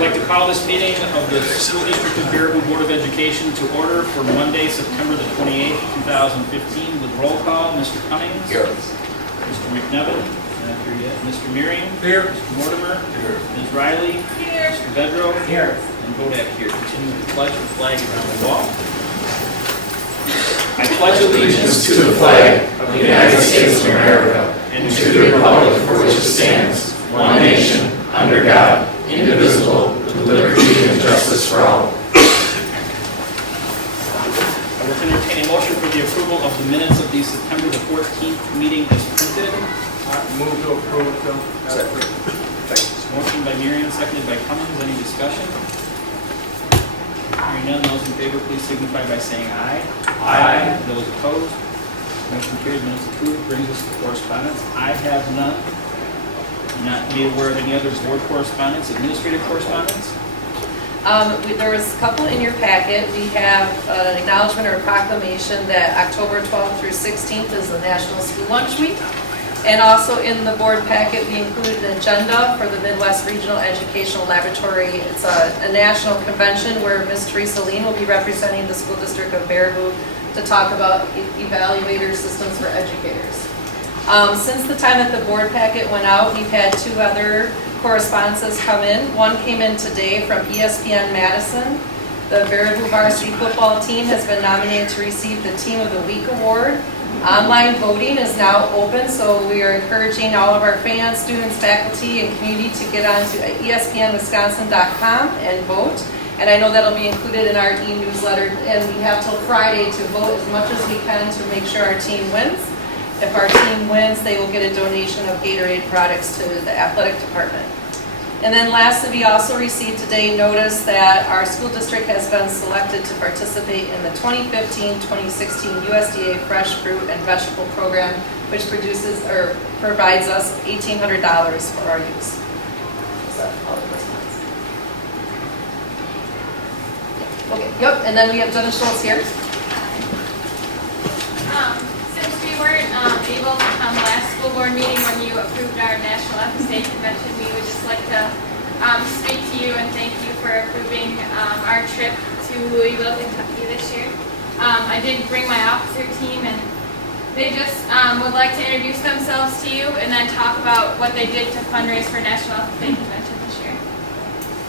I'd like to call this meeting of the School District of Baraboo Board of Education to order for Monday, September the 28th, 2015, with roll call. Mr. Cummings. Here. Mr. McNevin. Not here yet. Mr. Meering. Here. Mr. Mortimer. Here. Ms. Riley. Here. Mr. Bedrow. Here. And Bodak here. Continue with the pledge of flag around the wall. I pledge allegiance To the flag of the United States of America and to the republic for which it stands, one nation, under God, indivisible, with liberty and justice for all. I will entertain a motion for the approval of the minutes of the September the 14th meeting as printed. Move to approve, Phil. Motion by Miriam, seconded by Cummings. Any discussion? Hearing none, those in favor, please signify by saying aye. Aye. Those opposed? Motion carries, minutes approved. Brings us to correspondence. I have none. Not made aware of any other board correspondence, administrative correspondence. There was a couple in your packet. We have an acknowledgement or a proclamation that October 12th through 16th is the National School Lunch Week. And also in the board packet, we included an agenda for the Midwest Regional Educational Laboratory. It's a national convention where Ms. Teresa Lean will be representing the school district of Baraboo to talk about evaluator systems for educators. Since the time that the board packet went out, we've had two other correspondences come in. One came in today from ESPN Madison. The Baraboo varsity football team has been nominated to receive the Team of the Week award. Online voting is now open, so we are encouraging all of our fans, students, faculty, and community to get onto espnwisconsin.com and vote. And I know that'll be included in our e-newsletter, and we have till Friday to vote as much as we can to make sure our team wins. If our team wins, they will get a donation of Gatorade products to the athletic department. And then lastly, we also received today notice that our school district has been selected to participate in the 2015-2016 USDA Fresh Fruit and Vegetable Program, which produces or provides us $1,800 for our use. Is that all the correspondence? Okay, yep, and then we have Jenna Schultz here. Since we weren't able to come last school board meeting when you approved our National FSA Convention, we would just like to speak to you and thank you for approving our trip to Louisville, Kentucky this year. I did bring my officer team, and they just would like to introduce themselves to you and then talk about what they did to fundraise for National FSA Convention this year.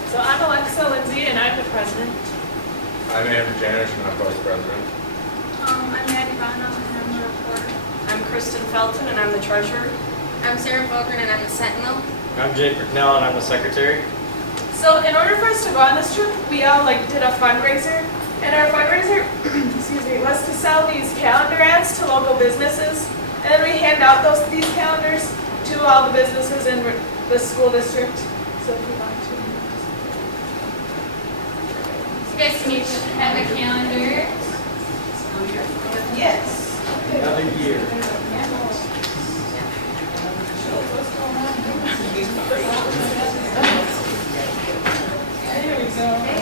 So I'm Alexa Lindsay, and I'm the president. I'm Andrew Janish, and I'm vice president. I'm Maddie Bonham, and I'm the reporter. I'm Kristen Felton, and I'm the treasurer. I'm Sarah Fogren, and I'm the sentinel. I'm Jake Ricknell, and I'm the secretary. So in order for us to go on this trip, we all did a fundraiser, and our fundraiser, excuse me, was to sell these calendar ads to local businesses, and then we hand out these calendars to all the businesses in the school district. So if you want to. You guys can each have a calendar. Yes. Another year. There we go. Okay.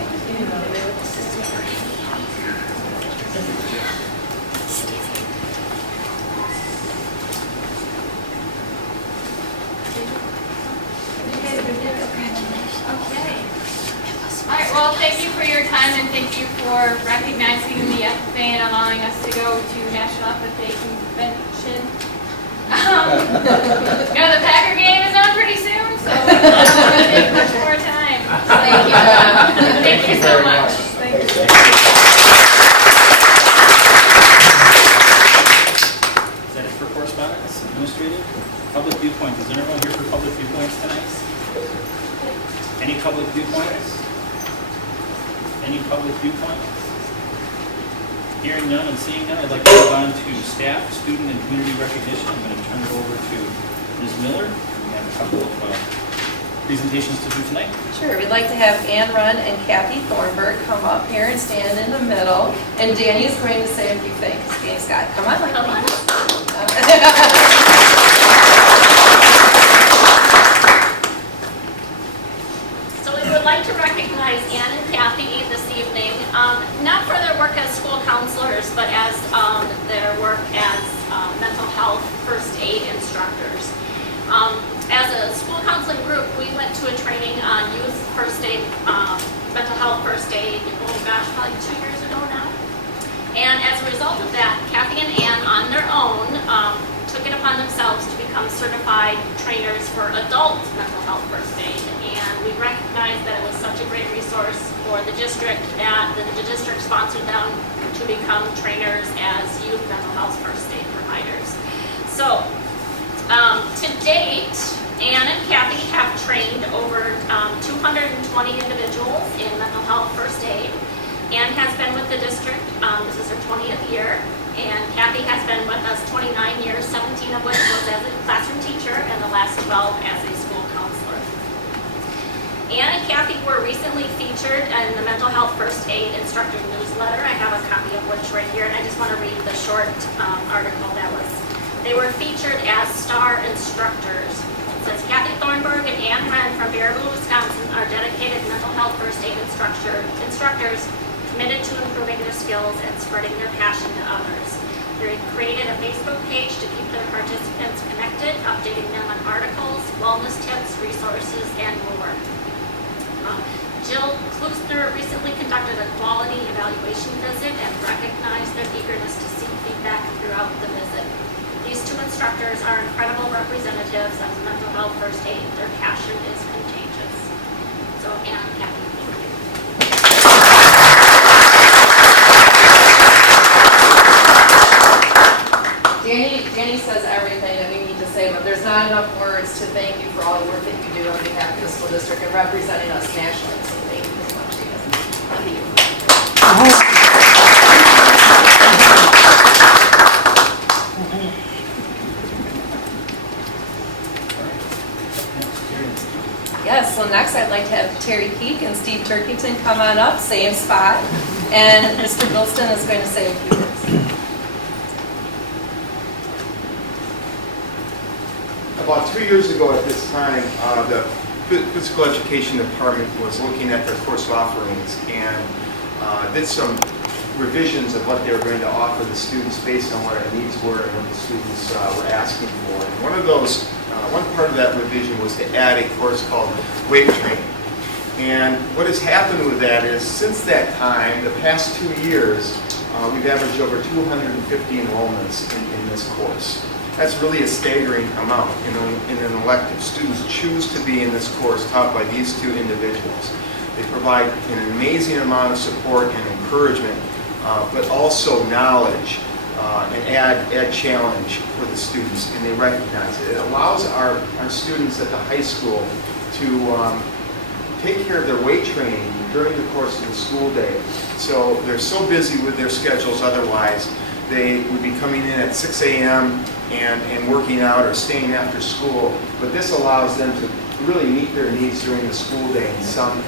All right, well, thank you for your time and thank you for recognizing the FFA and allowing us to go to National FFA Convention. The Packer game is on pretty soon, so I don't want to take much more time. Thank you. Thank you so much. Thank you. Is that it for correspondence? Administrative? Public viewpoints. Is everyone here for public viewpoints tonight? Any public viewpoints? Any public viewpoints? Hearing none and seeing none, I'd like to move on to staff, student, and community recognition. I'm going to turn it over to Ms. Miller. We have a couple of presentations to do tonight. Sure, we'd like to have Ann Runn and Kathy Thornburg come up here and stand in the middle. And Danny is going to say a few things. Danny Scott, come on. Come on. So we would like to recognize Ann and Kathy this evening, not for their work as school counselors, but as their work as mental health first aid instructors. As a school counseling group, we went to a training on youth first aid, mental health first aid, oh gosh, probably 2 years ago now. And as a result of that, Kathy and Ann on their own took it upon themselves to become certified trainers for adult mental health first aid. And we recognized that it was such a great resource for the district that the district sponsored them to become trainers as youth mental health first aid providers. So to date, Ann and Kathy have trained over 220 individuals in mental health first aid. Ann has been with the district, this is her 20th year, and Kathy has been with us 29 years, 17 of which was as a classroom teacher and the last 12 as a school counselor. Ann and Kathy were recently featured in the Mental Health First Aid Instructor newsletter. I have a copy of which right here, and I just want to read the short article that was. They were featured as star instructors. It says, Kathy Thornburg and Ann Wren from Bearville, Wisconsin are dedicated mental health first aid instructors committed to improving their skills and spreading their passion to others. They created a Facebook page to keep their participants connected, updating them on articles, wellness tips, resources, and more. Jill Klusner recently conducted a quality evaluation visit and recognized their eagerness to seek feedback throughout the visit. These two instructors are incredible representatives of mental health first aid. Their passion is contagious. So, Ann and Kathy, thank you. Danny says everything that we need to say, but there's not enough words to thank you for all the work that you do on behalf of the school district and representing us nationally. So thank you so much, Danny. Thank you. Yes, so next I'd like to have Terry Peak and Steve Turkington come on up, same spot, and Mr. Bilston is going to say a few words. About 2 years ago at this time, the physical education department was looking at their course offerings and did some revisions of what they were going to offer the students based on what our needs were and what the students were asking for. And one part of that revision was to add a course called weight training. And what has happened with that is since that time, the past 2 years, we've averaged over 250 enrollments in this course. That's really a staggering amount in an elective. Students choose to be in this course taught by these two individuals. They provide an amazing amount of support and encouragement, but also knowledge and add challenge for the students, and they recognize it. It allows our students at the high school to take care of their weight training during the course of the school day. So they're so busy with their schedules otherwise, they would be coming in at 6 a.m. and working out or staying after school, but this allows them to really meet their needs during the school day in some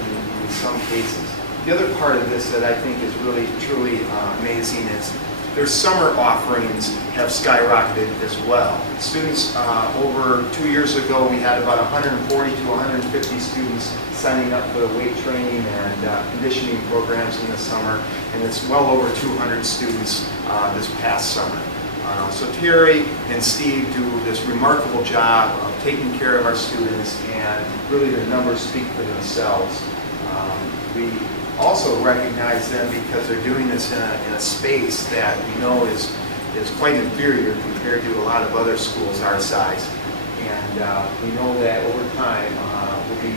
cases. The other part of this that I think is really truly amazing is their summer offerings have skyrocketed as well. Students, over 2 years ago, we had about 140 to 150 students signing up for the weight training and conditioning programs in the summer, and it's well over 200 students this past summer. So Terry and Steve do this remarkable job of taking care of our students, and really the numbers speak for themselves. We also recognize them because they're doing this in a space that we know is quite inferior compared to a lot of other schools our size. And we know that over time we'll be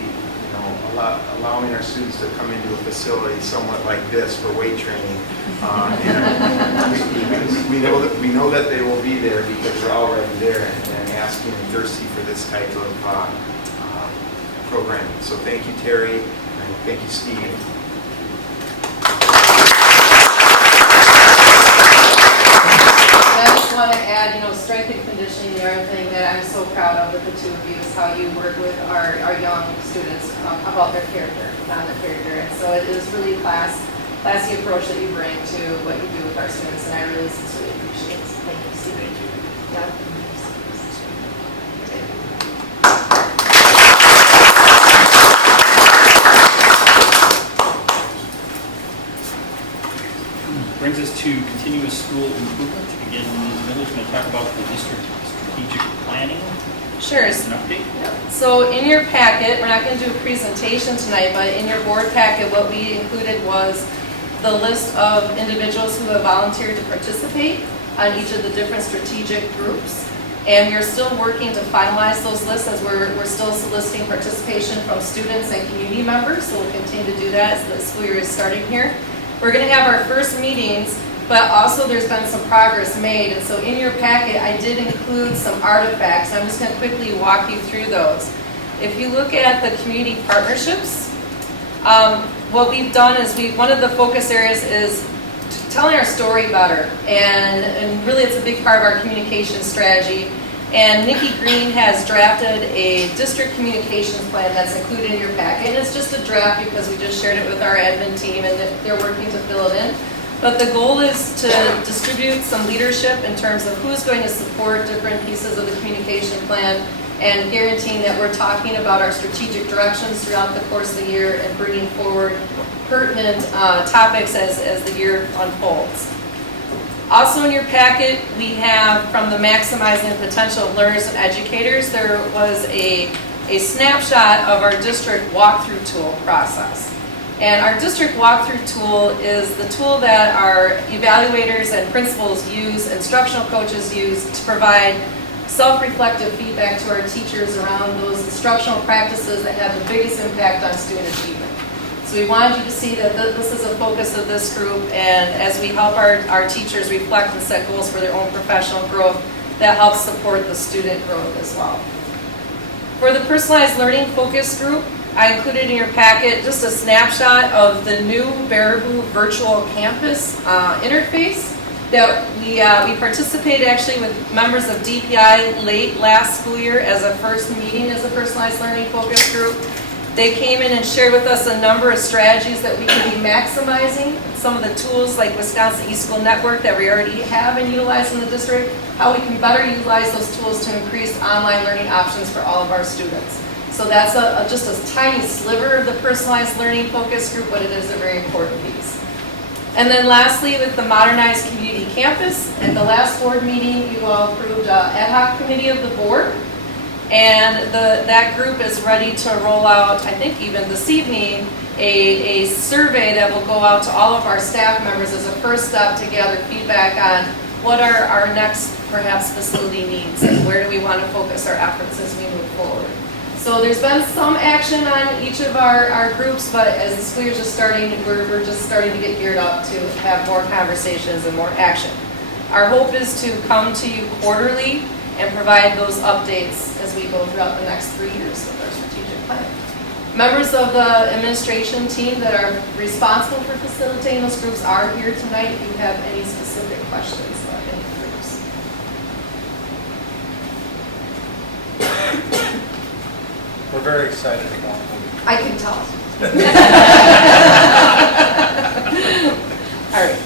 allowing our students to come into a facility somewhat like this for weight training. And we know that they will be there because they're already there and asking and thirsty for this type of programming. So thank you, Terry, and thank you, Steve. I just want to add, strength and conditioning, the other thing that I'm so proud of with the two of you is how you work with our young students about their character, not their character. And so it is really classy approach that you bring to what you do with our students, and I really sincerely appreciate it. Thank you, Steve. Thank you. Yeah. Brings us to continuous school improvement. Again, Ms. Miller's going to talk about the district strategic planning. Sure. An update? So in your packet, we're not going to do a presentation tonight, but in your board packet, what we included was the list of individuals who have volunteered to participate on each of the different strategic groups. And we're still working to finalize those lists as we're still soliciting participation from students and community members, so we'll continue to do that as the school year is starting here. We're going to have our first meetings, but also there's been some progress made. And so in your packet, I did include some artifacts. I'm just going to quickly walk you through those. If you look at the community partnerships, what we've done is one of the focus areas is telling our story better. And really it's a big part of our communication strategy. And Nikki Green has drafted a district communications plan that's included in your packet. And it's just a draft because we just shared it with our admin team and they're working to fill it in. But the goal is to distribute some leadership in terms of who's going to support different pieces of the communication plan and guaranteeing that we're talking about our strategic directions throughout the course of the year and bringing forward pertinent topics as the year unfolds. Also in your packet, we have from the Maximizing the Potential of Learners and Educators, there was a snapshot of our district walkthrough tool process. And our district walkthrough tool is the tool that our evaluators and principals use, instructional coaches use to provide self-reflective feedback to our teachers around those instructional practices that have the biggest impact on student achievement. So we wanted you to see that this is a focus of this group, and as we help our teachers reflect and set goals for their own professional growth, that helps support the student growth as well. For the personalized learning focus group, I included in your packet just a snapshot of the new Baraboo virtual campus interface that we participated actually with members of DPI late last school year as a first meeting as a personalized learning focus group. They came in and shared with us a number of strategies that we can be maximizing, some of the tools like Wisconsin eSchool Network that we already have and utilize in the district, how we can better utilize those tools to increase online learning options for all of our students. So that's just a tiny sliver of the personalized learning focus group, but it is a very important piece. And then lastly, with the modernized community campus, at the last board meeting, you all approved an ad hoc committee of the board. And that group is ready to roll out, I think even this evening, a survey that will go out to all of our staff members as a first step to gather feedback on what are our next, perhaps, facility needs and where do we want to focus our efforts as we move forward. So there's been some action on each of our groups, but as the school year is just starting, we're just starting to get geared up to have more conversations and more action. Our hope is to come to you quarterly and provide those updates as we go throughout the next 3 years with our strategic plan. Members of the administration team that are responsible for facilitating those groups are here tonight if you have any specific questions about any groups. We're very excited about them. I can tell. All right.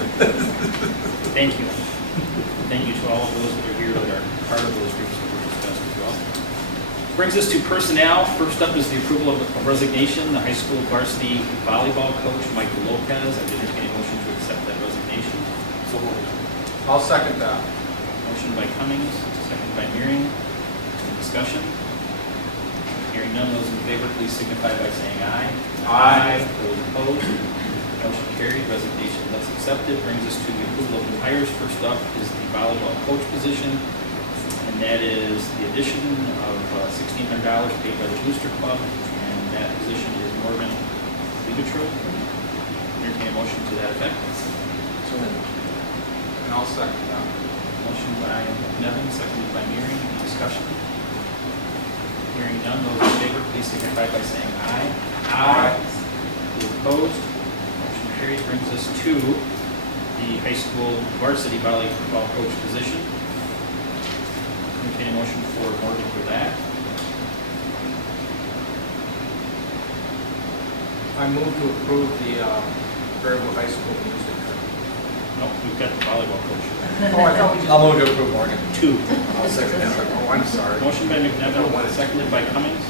Thank you. Thank you to all of those that are here that are part of those groups that were discussed as well. Brings us to personnel. First up is the approval of resignation. The high school varsity volleyball coach, Michael Lopez. I entertain a motion to accept that resignation. So moved. I'll second that. Motion by Cummings, second by Mearing. Any discussion? Hearing none, those in favor, please signify by saying aye. Aye. Those opposed, motion carried, resignation thus accepted. Brings us to the approval of new hires. First up is the volleyball coach position, and that is the addition of $1,600 paid by the Booster Club, and that position is Morgan Ligatro. Entertain a motion to that effect. So moved. And I'll second that. Motion by Nevin, seconded by Mearing. Any discussion? Hearing none, those in favor, please signify by saying aye. Aye. Those opposed, motion carries. Brings us to the high school varsity volleyball coach position. Entertain a motion for Morgan for that. I move to approve the Baraboo High School music. Nope, we've got the volleyball coach. Oh, I thought we just... I'll move to approve Morgan. 2. I'll second that. Oh, I'm sorry. Motion by McNevin, seconded by Cummings.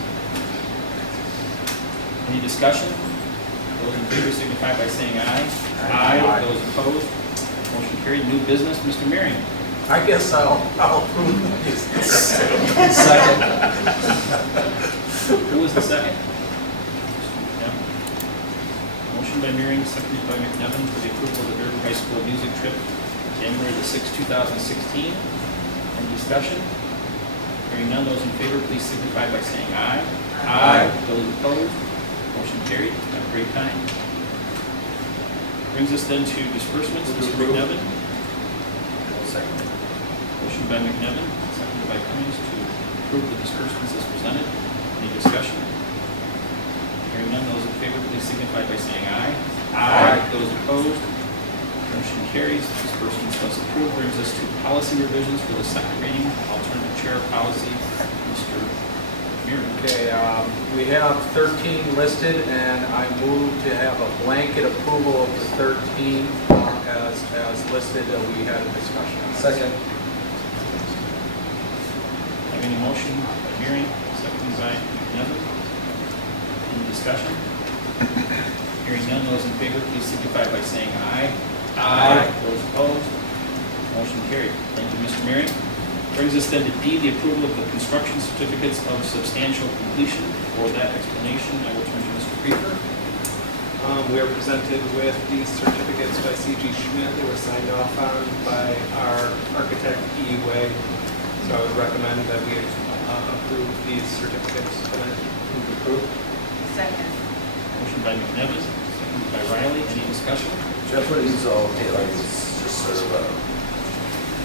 Any discussion? Those in favor signify by saying aye. Aye. Those opposed, motion carried. New business, Mr. Mearing. I guess I'll approve these. Second. Who was the second? Yeah. Motion by Mearing, seconded by McNevin for the approval of the Bearwood High School music trip, January the 6th, 2016. Any discussion? Hearing none, those in favor, please signify by saying aye. Aye. Those opposed, motion carried. Have a great time. Brings us then to disbursements. Mr. McNevin. Second. Motion by McNevin, seconded by Cummings to approve the disbursements as presented. Any discussion? Hearing none, those in favor, please signify by saying aye. Aye. Those opposed, motion carries. Disbursements thus approved. Brings us to policy revisions for the second reading. Alternative chair of policy, Mr. Mearing. Okay, we have 13 listed, and I move to have a blanket approval of the 13 as listed that we had a discussion on. Second. Have any motion by Mearing, seconded by McNevin? Any discussion? Hearing none, those in favor, please signify by saying aye. Aye. Those opposed, motion carried. Thank you, Mr. Mearing. Brings us then to D, the approval of the construction certificates of substantial completion. For that explanation, I will turn to Mr. Creeper. We are presented with these certificates by C.G. Schmidt. They were signed off on by our architect, EUA. So I would recommend that we approve these certificates tonight. Move approved. Second. Motion by McNevin, seconded by Riley. Any discussion? Jeff, what are these all, okay, like, it's just sort of,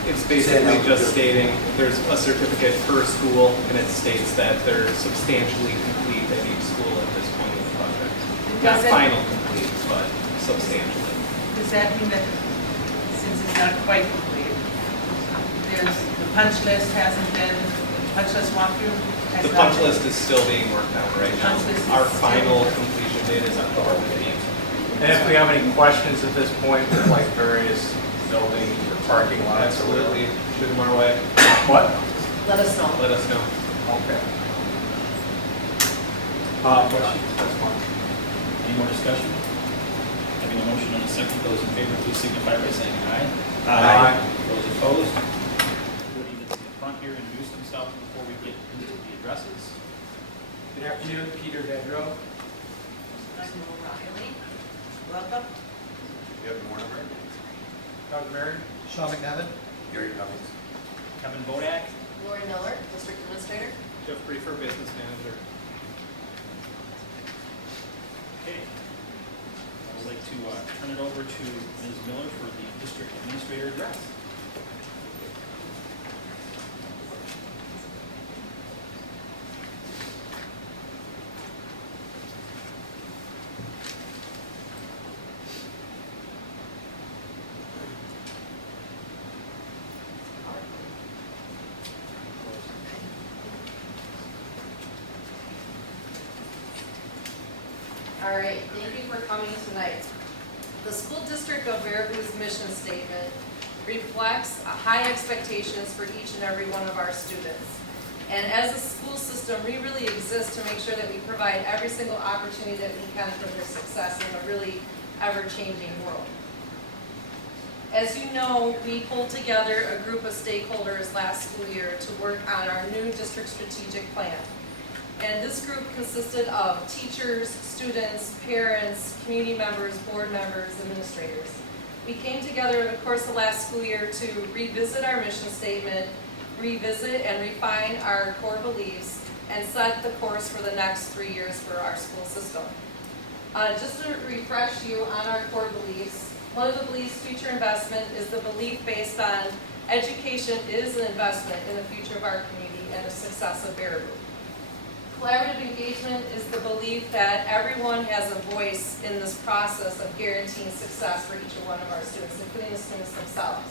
It's basically just stating there's a certificate per school, and it states that they're substantially complete at each school at this point in the project. Not Does it- final complete, but substantially. Does that mean that since it's not quite complete, there's, the punch list hasn't been, punch list walkthrough? has The not punch been- list is still being worked on right now. Punch list is Our still- final completion date is October 15th. And if we have any questions at this point, with like various buildings or parking lots or whatever. Absolutely, shoot them our way. What? Let us know. Let us know. Okay. That's fine. Any more discussion? Having a motion and a second, those in favor, please signify by saying aye. Aye. Those opposed? Anybody that's in the front here, introduce themselves before we get into the addresses. Good afternoon, Peter Vedro. Welcome. Doug Marion. Sean McNevin. Gary Cummings. Kevin Bodak. Lori Miller, District Administrator. Jeff Briefer, Business Manager. Okay. I would like to turn it over to Ms. Miller for the district administrator address. All right, thank you for coming tonight. The school district of Baraboo's mission statement reflects high expectations for each and every one of our students. And as a school system, we really exist to make sure that we provide every single opportunity that we can for their success in a really ever-changing world. As you know, we pulled together a group of stakeholders last school year to work on our new district strategic plan. And this group consisted of teachers, students, parents, community members, board members, administrators. We came together in the course of the last school year to revisit our mission statement, revisit and refine our core beliefs, and set the course for the next 3 years for our school system. Just to refresh you on our core beliefs, one of the beliefs, future investment, is the belief based on education is an investment in the future of our community and the success of Baraboo. Collaborative engagement is the belief that everyone has a voice in this process of guaranteeing success for each one of our students, including the students themselves.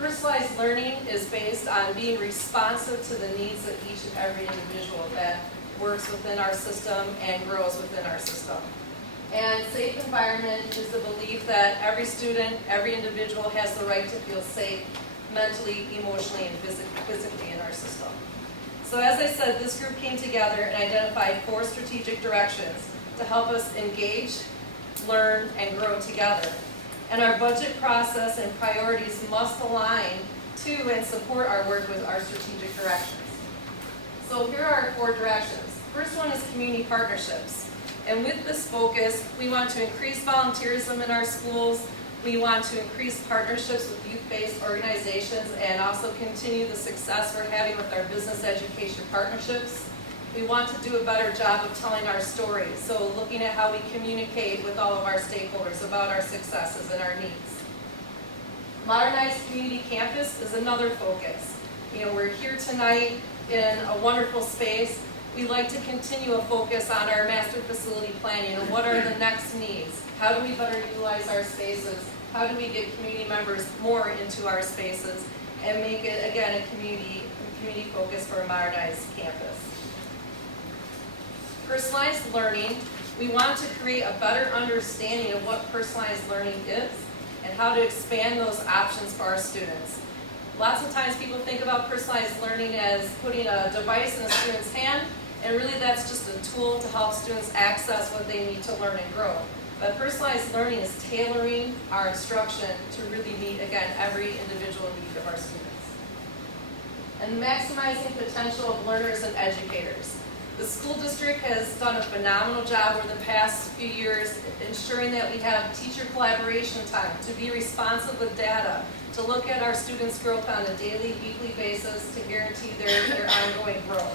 Personalized learning is based on being responsive to the needs of each and every individual that works within our system and grows within our system. And safe environment is the belief that every student, every individual has the right to feel safe mentally, emotionally, and physically in our system. So as I said, this group came together and identified 4 strategic directions to help us engage, learn, and grow together. And our budget process and priorities must align to and support our work with our strategic directions. So here are our 4 directions. First one is community partnerships. And with this focus, we want to increase volunteerism in our schools. We want to increase partnerships with youth-based organizations and also continue the success we're having with our business education partnerships. We want to do a better job of telling our stories, so looking at how we communicate with all of our stakeholders about our successes and our needs. Modernized community campus is another focus. You know, we're here tonight in a wonderful space. We like to continue a focus on our master facility planning and what are the next needs. How do we better utilize our spaces? How do we get community members more into our spaces and make it, again, a community focus for a modernized campus? Personalized learning. We want to create a better understanding of what personalized learning is and how to expand those options for our students. Lots of times people think about personalized learning as putting a device in a student's hand, and really that's just a tool to help students access what they need to learn and grow. But personalized learning is tailoring our instruction to really meet, again, every individual need of our students. And maximizing potential of learners and educators. The school district has done a phenomenal job over the past few years ensuring that we have teacher collaboration time, to be responsive with data, to look at our students' growth on a daily, weekly basis to guarantee their ongoing growth.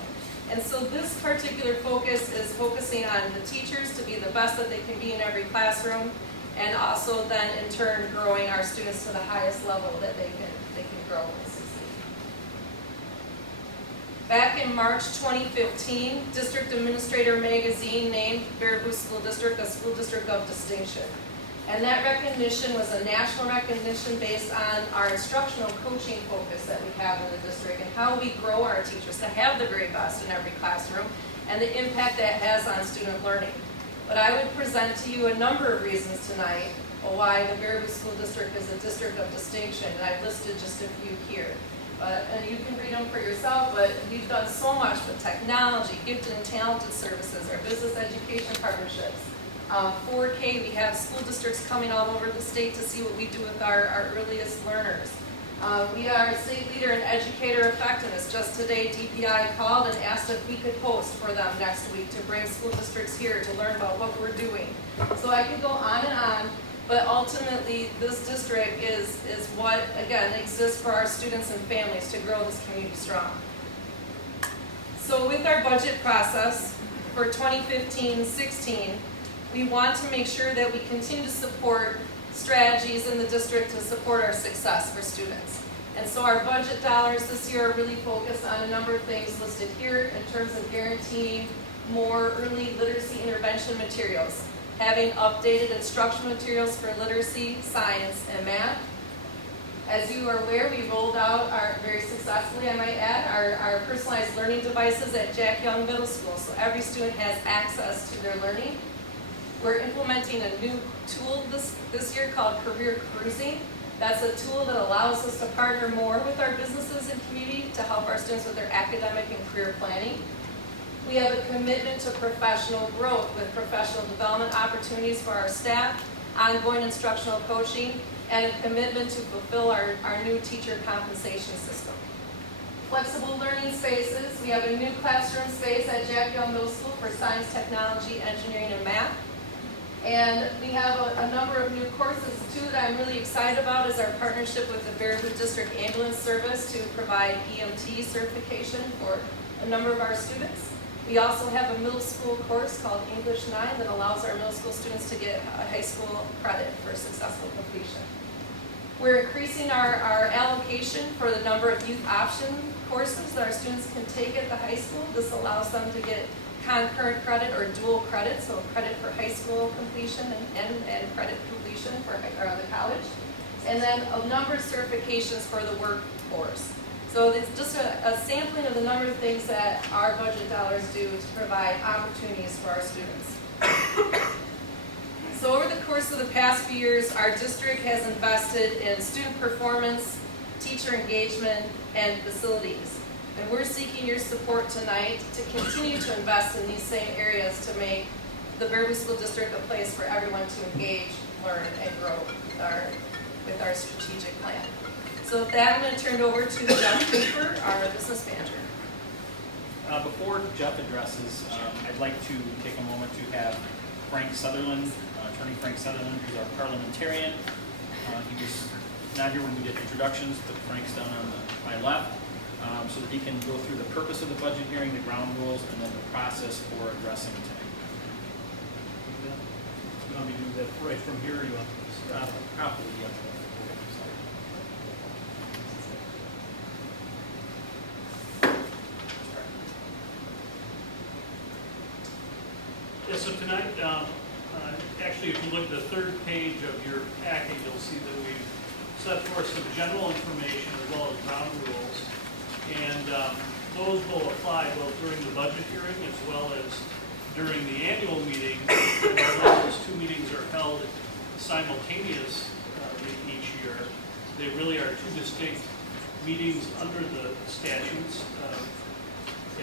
And so this particular focus is focusing on the teachers to be the best that they can be in every classroom, and also then in turn growing our students to the highest level that they can grow and succeed. Back in March 2015, District Administrator Magazine named Baraboo School District a School District of Distinction. And that recognition was a national recognition based on our instructional coaching focus that we have in the district and how we grow our teachers to have the very best in every classroom and the impact that has on student learning. But I would present to you a number of reasons tonight why the Baraboo School District is a district of distinction, and I've listed just a few here. And you can read them for yourself, but we've done so much with technology, gifted and talented services, our business education partnerships. 4K, we have school districts coming all over the state to see what we do with our earliest learners. We are a state leader in educator effectiveness. Just today, DPI called and asked if we could host for them next week to bring school districts here to learn about what we're doing. So I could go on and on, but ultimately this district is what, again, exists for our students and families to grow this community strong. So with our budget process for 2015-16, we want to make sure that we continue to support strategies in the district to support our success for students. And so our budget dollars this year are really focused on a number of things listed here in terms of guaranteeing more early literacy intervention materials, having updated instructional materials for literacy, science, and math. As you are aware, we rolled out very successfully, I might add, our personalized learning devices at Jack Young Middle School, so every student has access to their learning. We're implementing a new tool this year called Career Cruising. That's a tool that allows us to partner more with our businesses and community to help our students with their academic and career planning. We have a commitment to professional growth with professional development opportunities for our staff, ongoing instructional coaching, and a commitment to fulfill our new teacher compensation system. Flexible learning spaces. We have a new classroom space at Jack Young Middle School for science, technology, engineering, and math. And we have a number of new courses too that I'm really excited about is our partnership with the Baraboo District Ambulance Service to provide EMT certification for a number of our students. We also have a middle school course called English 9 that allows our middle school students to get a high school credit for successful completion. We're increasing our allocation for the number of youth option courses that our students can take at the high school. This allows them to get concurrent credit or dual credit, so credit for high school completion and credit completion for the college. And then a number of certifications for the workforce. So it's just a sampling of the number of things that our budget dollars do to provide opportunities for our students. So over the course of the past few years, our district has invested in student performance, teacher engagement, and facilities. And we're seeking your support tonight to continue to invest in these same areas to make the Baraboo School District a place for everyone to engage, learn, and grow with our strategic plan. So with that, I'm going to turn it over to Jeff Cooper, our business manager. Before Jeff addresses, I'd like to take a moment to have Frank Sutherland, Attorney Frank Sutherland, who's our parliamentarian. He was not here when we did introductions, but Frank's down on my left, so that he can go through the purpose of the budget hearing, the ground rules, and then the process for addressing tonight. You want me to do that right from here, or you want to start? Probably, yeah. Yeah, so tonight, actually, if you look at the third page of your packet, you'll see that we've set forth some general information as well as ground rules. And those will apply both during the budget hearing as well as during the annual meeting. Although those two meetings are held simultaneous each year, they really are two distinct meetings under the statutes,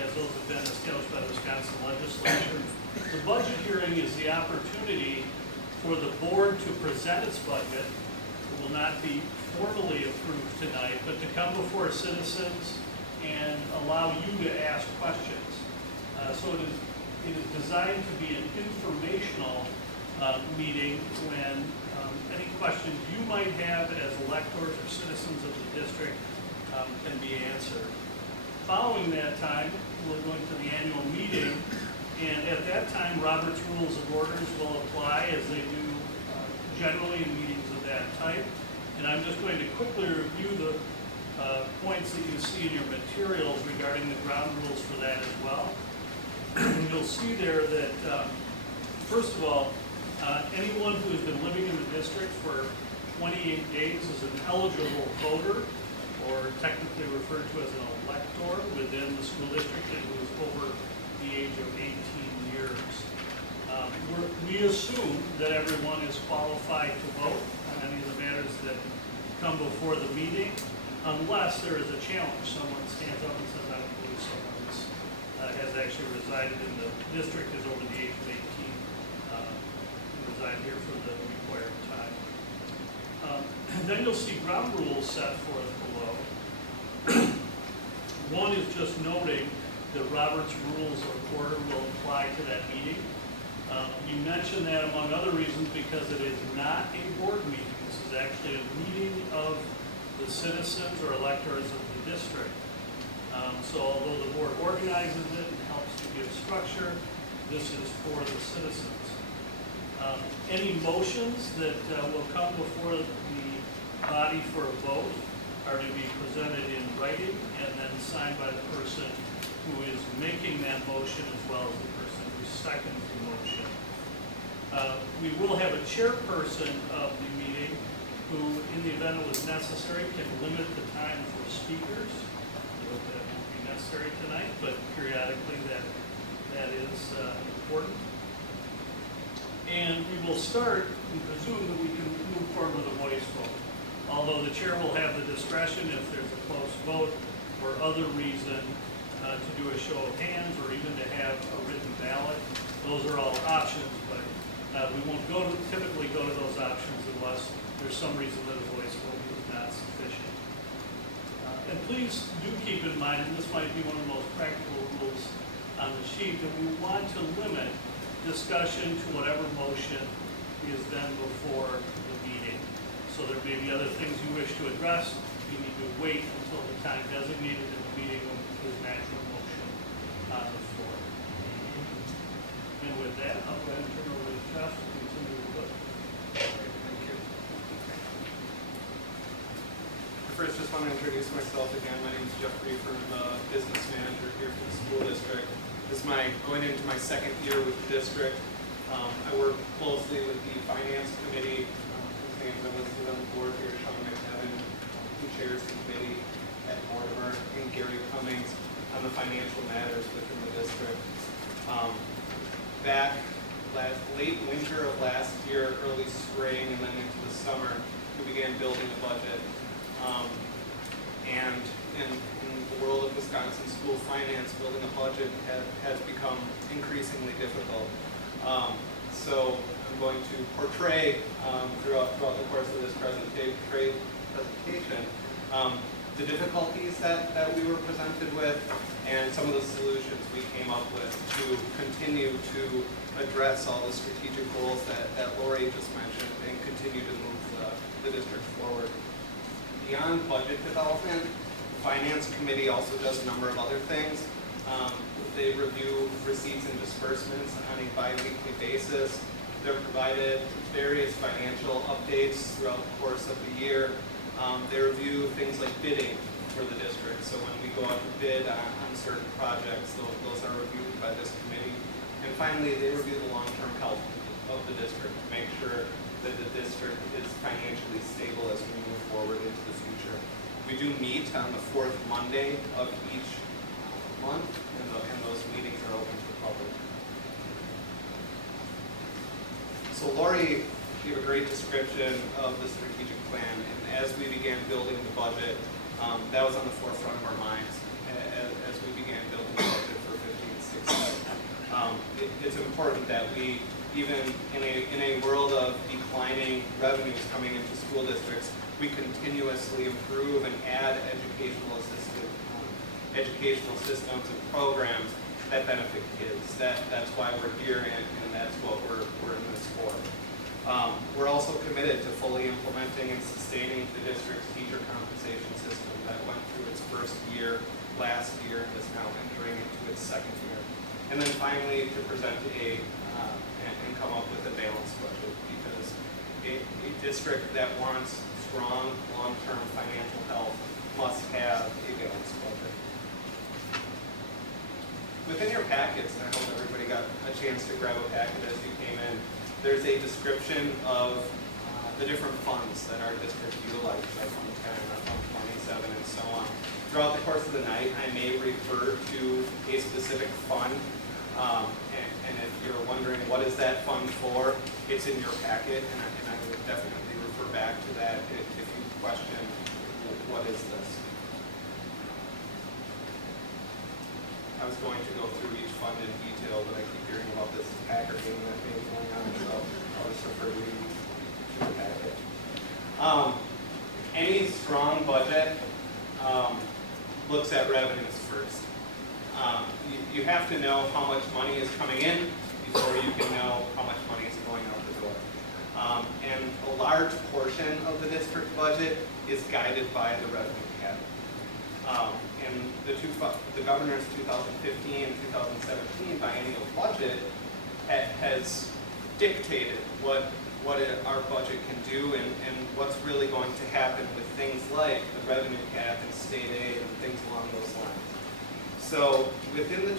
as those have been established by the Wisconsin legislature. The budget hearing is the opportunity for the board to present its budget. It will not be formally approved tonight, but to come before citizens and allow you to ask questions. So it is designed to be an informational meeting when any questions you might have as electors or citizens of the district can be answered. Following that time, we'll go into the annual meeting, and at that time, Robert's Rules of Orders will apply as they do generally in meetings of that type. And I'm just going to quickly review the points that you see in your materials regarding the ground rules for that as well. You'll see there that, first of all, anyone who has been living in the district for 28 days is an eligible voter, or technically referred to as an elector within the school district, and who is over the age of 18 years. We assume that everyone is qualified to vote on any of the matters that come before the meeting, unless there is a challenge. Someone stands up and says, I don't believe someone has actually resided in the district, is over the age of 18, reside here for the required time. Then you'll see ground rules set forth below. One is just noting that Robert's Rules of Order will apply to that meeting. You mentioned that among other reasons because it is not a board meeting. This is actually a meeting of the citizens or electors of the district. So although the board organizes it and helps to give structure, this is for the citizens. Any motions that will come before the body for a vote are to be presented in writing and then signed by the person who is making that motion as well as the person who seconds the motion. We will have a chairperson of the meeting who, in the event it was necessary, can limit the time for speakers. That won't be necessary tonight, but periodically that is important. And we will start and presume that we can move forward with a voice vote. Although the chair will have the discretion if there's a close vote or other reason to do a show of hands or even to have a written ballot. Those are all options, but we won't typically go to those options unless there's some reason that a voice vote is not sufficient. And please do keep in mind, and this might be one of the most practical rules on the sheet, that we want to limit discussion to whatever motion is then before the meeting. So there may be other things you wish to address. You need to wait until the time designated in the meeting when there's an actual motion on the floor. And with that, I'll go ahead and turn over to Jeff to continue the vote. Thank you. First, just want to introduce myself again. My name is Jeff Reefer. I'm the business manager here for the school district. This is going into my second year with the district. I work closely with the finance committee. Names are listed on the board here: Sean McNevin, who chairs the committee, Ed Mortimer, and Gary Cummings on the financial matters within the district. Back late winter of last year, early spring, and then into the summer, we began building a budget. And in the world of Wisconsin school finance, building a budget has become increasingly difficult. So I'm going to portray throughout the course of this presentation the difficulties that we were presented with, and some of the solutions we came up with to continue to address all the strategic goals that Lori just mentioned and continue to move the district forward. Beyond budget development, the Finance Committee also does a number of other things. They review receipts and disbursements on a bi-weekly basis. They're provided various financial updates throughout the course of the year. They review things like bidding for the district. So when we go out to bid on certain projects, those are reviewed by this committee. And finally, they review the long-term health of the district to make sure that the district is financially stable as we move forward into the future. We do meet on the fourth Monday of each month, and those meetings are open to the public. So Lori gave a great description of the strategic plan, and as we began building the budget, that was on the forefront of our minds as we began building the budget for 15-16. It's important that we, even in a world of declining revenues coming into school districts, we continuously improve and add educational systems and programs that benefit kids. That's why we're here, and that's what we're in this for. We're also committed to fully implementing and sustaining the district's teacher compensation system that went through its first year last year and is now entering into its second year. And then finally, to present and come up with a balanced budget, because a district that wants strong long-term financial health must have a balanced budget. Within your packets, and I hope everybody got a chance to grab a packet as you came in, there's a description of the different funds that our district utilizes, like Fund 10, Fund 27, and so on. Throughout the course of the night, I may refer to a specific fund, and if you're wondering what is that fund for, it's in your packet, and I would definitely refer back to that if you question what is this. I was going to go through each fund in detail, but I keep hearing about this hacker thing that may be going on, so I'll just refer to the packet. Any strong budget looks at revenues first. You have to know how much money is coming in before you can know how much money is going out the door. And a large portion of the district budget is guided by the revenue cap. And the governor's 2015 and 2017 biennial budget has dictated what our budget can do and what's really going to happen with things like the revenue cap and state aid and things along those lines. So within the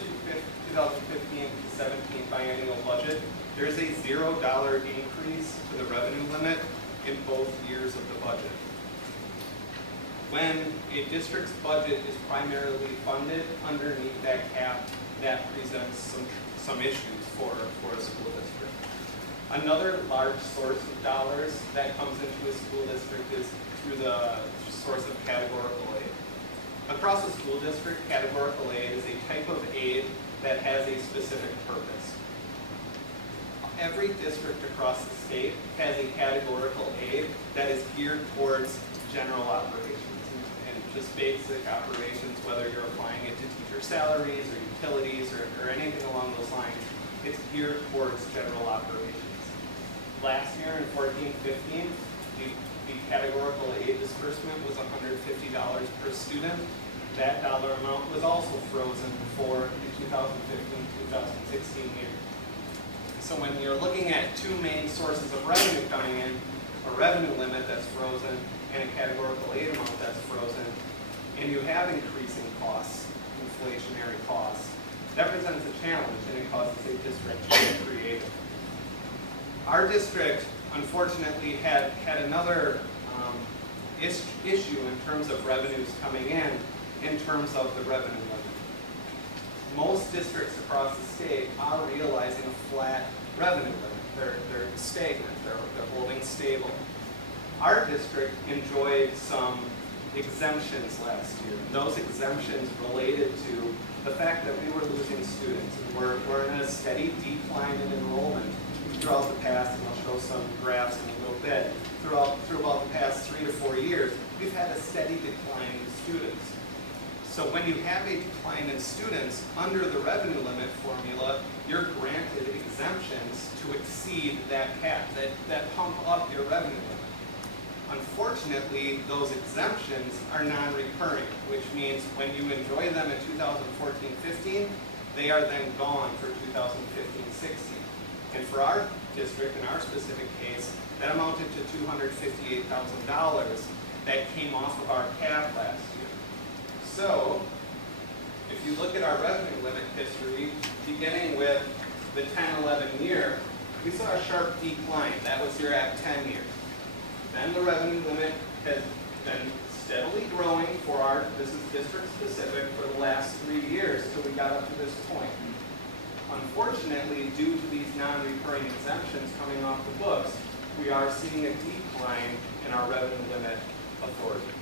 2015 to 17 biennial budget, there's a $0 increase to the revenue limit in both years of the budget. When a district's budget is primarily funded underneath that cap, that presents some issues for a school district. Another large source of dollars that comes into a school district is through the source of categorical aid. Across a school district, categorical aid is a type of aid that has a specific purpose. Every district across the state has a categorical aid that is geared towards general operations and just basic operations, whether you're applying it to teacher salaries or utilities or anything along those lines. It's geared towards general operations. Last year in 14-15, the categorical aid disbursement was $150 per student. That dollar amount was also frozen for the 2015-2016 year. So when you're looking at two main sources of revenue coming in, a revenue limit that's frozen and a categorical aid amount that's frozen, and you have increasing costs, inflationary costs, that presents a challenge and it causes a district to get creative. Our district, unfortunately, had another issue in terms of revenues coming in terms of the revenue limit. Most districts across the state are realizing a flat revenue limit. They're stagnant, they're holding stable. Our district enjoyed some exemptions last year. Those exemptions related to the fact that we were losing students and we're in a steady decline in enrollment throughout the past, and I'll show some graphs in a little bit, through about the past 3 to 4 years, we've had a steady decline in students. So when you have a decline in students, under the revenue limit formula, you're granted exemptions to exceed that cap, that pump up your revenue limit. Unfortunately, those exemptions are non-recurring, which means when you enjoy them in 2014-15, they are then gone for 2015-16. And for our district, in our specific case, that amounted to $258,000 that came off of our cap last year. So, if you look at our revenue limit history, beginning with the 10-11 year, we saw a sharp decline. That was your Act 10 year. Then the revenue limit has been steadily growing for this is district specific, for the last 3 years till we got up to this point. Unfortunately, due to these non-recurring exemptions coming off the books, we are seeing a decline in our revenue limit authority.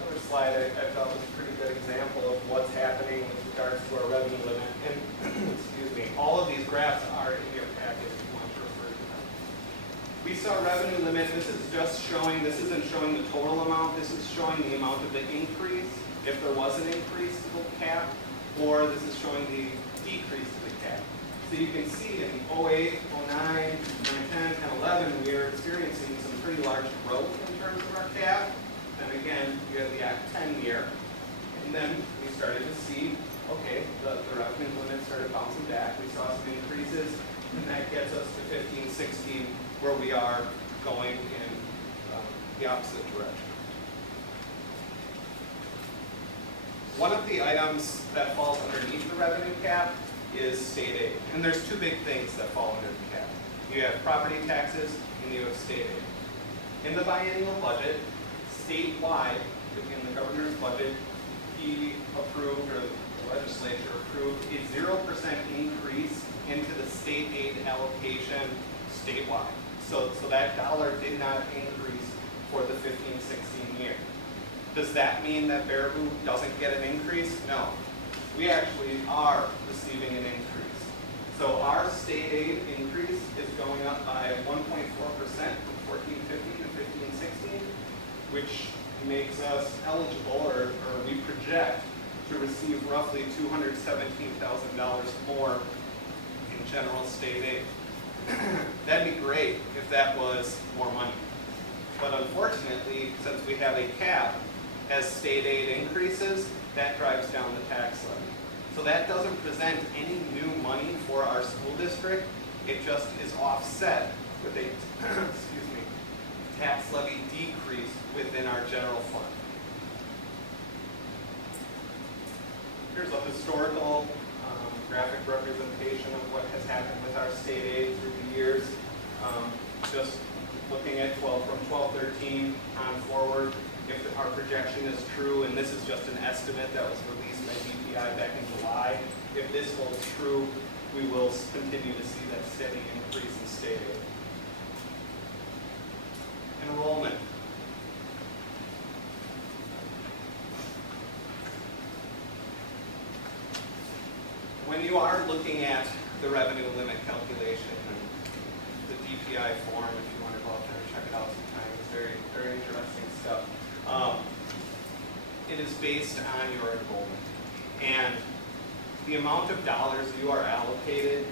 Another slide I thought was a pretty good example of what's happening with regards to our revenue limit. And excuse me, all of these graphs are in your packet if you want to refer to them. We saw revenue limit. This isn't showing the total amount. This is showing the amount of the increase, if there was an increase to the cap, or this is showing the decrease to the cap. So you can see in 08, 09, 9, 10, 10, 11, we are experiencing some pretty large growth in terms of our cap. And again, you have the Act 10 year. And then we started to see, okay, the revenue limit started bouncing back. We saw some increases, and that gets us to 15, 16, where we are going in the opposite direction. One of the items that falls underneath the revenue cap is state aid. And there's two big things that fall under the cap. You have property taxes and you have state aid. In the biennial budget, statewide, in the governor's budget, he approved, or the legislature approved, a 0% increase into the state aid allocation statewide. So that dollar did not increase for the 15-16 year. Does that mean that Baraboo doesn't get an increase? No. We actually are receiving an increase. So our state aid increase is going up by 1.4% from 14-15 to 15-16, which makes us eligible, or we project to receive roughly $217,000 more in general state aid. That'd be great if that was more money. But unfortunately, since we have a cap, as state aid increases, that drives down the tax levy. So that doesn't present any new money for our school district. It just is offset with a tax levy decrease within our general fund. Here's a historical graphic representation of what has happened with our state aid through the years. Just looking at from 12-13 on forward, if our projection is true, and this is just an estimate that was released by DPI back in July, if this holds true, we will continue to see that steady increase in state aid. Enrollment. When you are looking at the revenue limit calculation, and the DPI form, if you want to go out there and check it out sometime, it's very, very interesting stuff. It is based on your enrollment. And the amount of dollars you are allocated,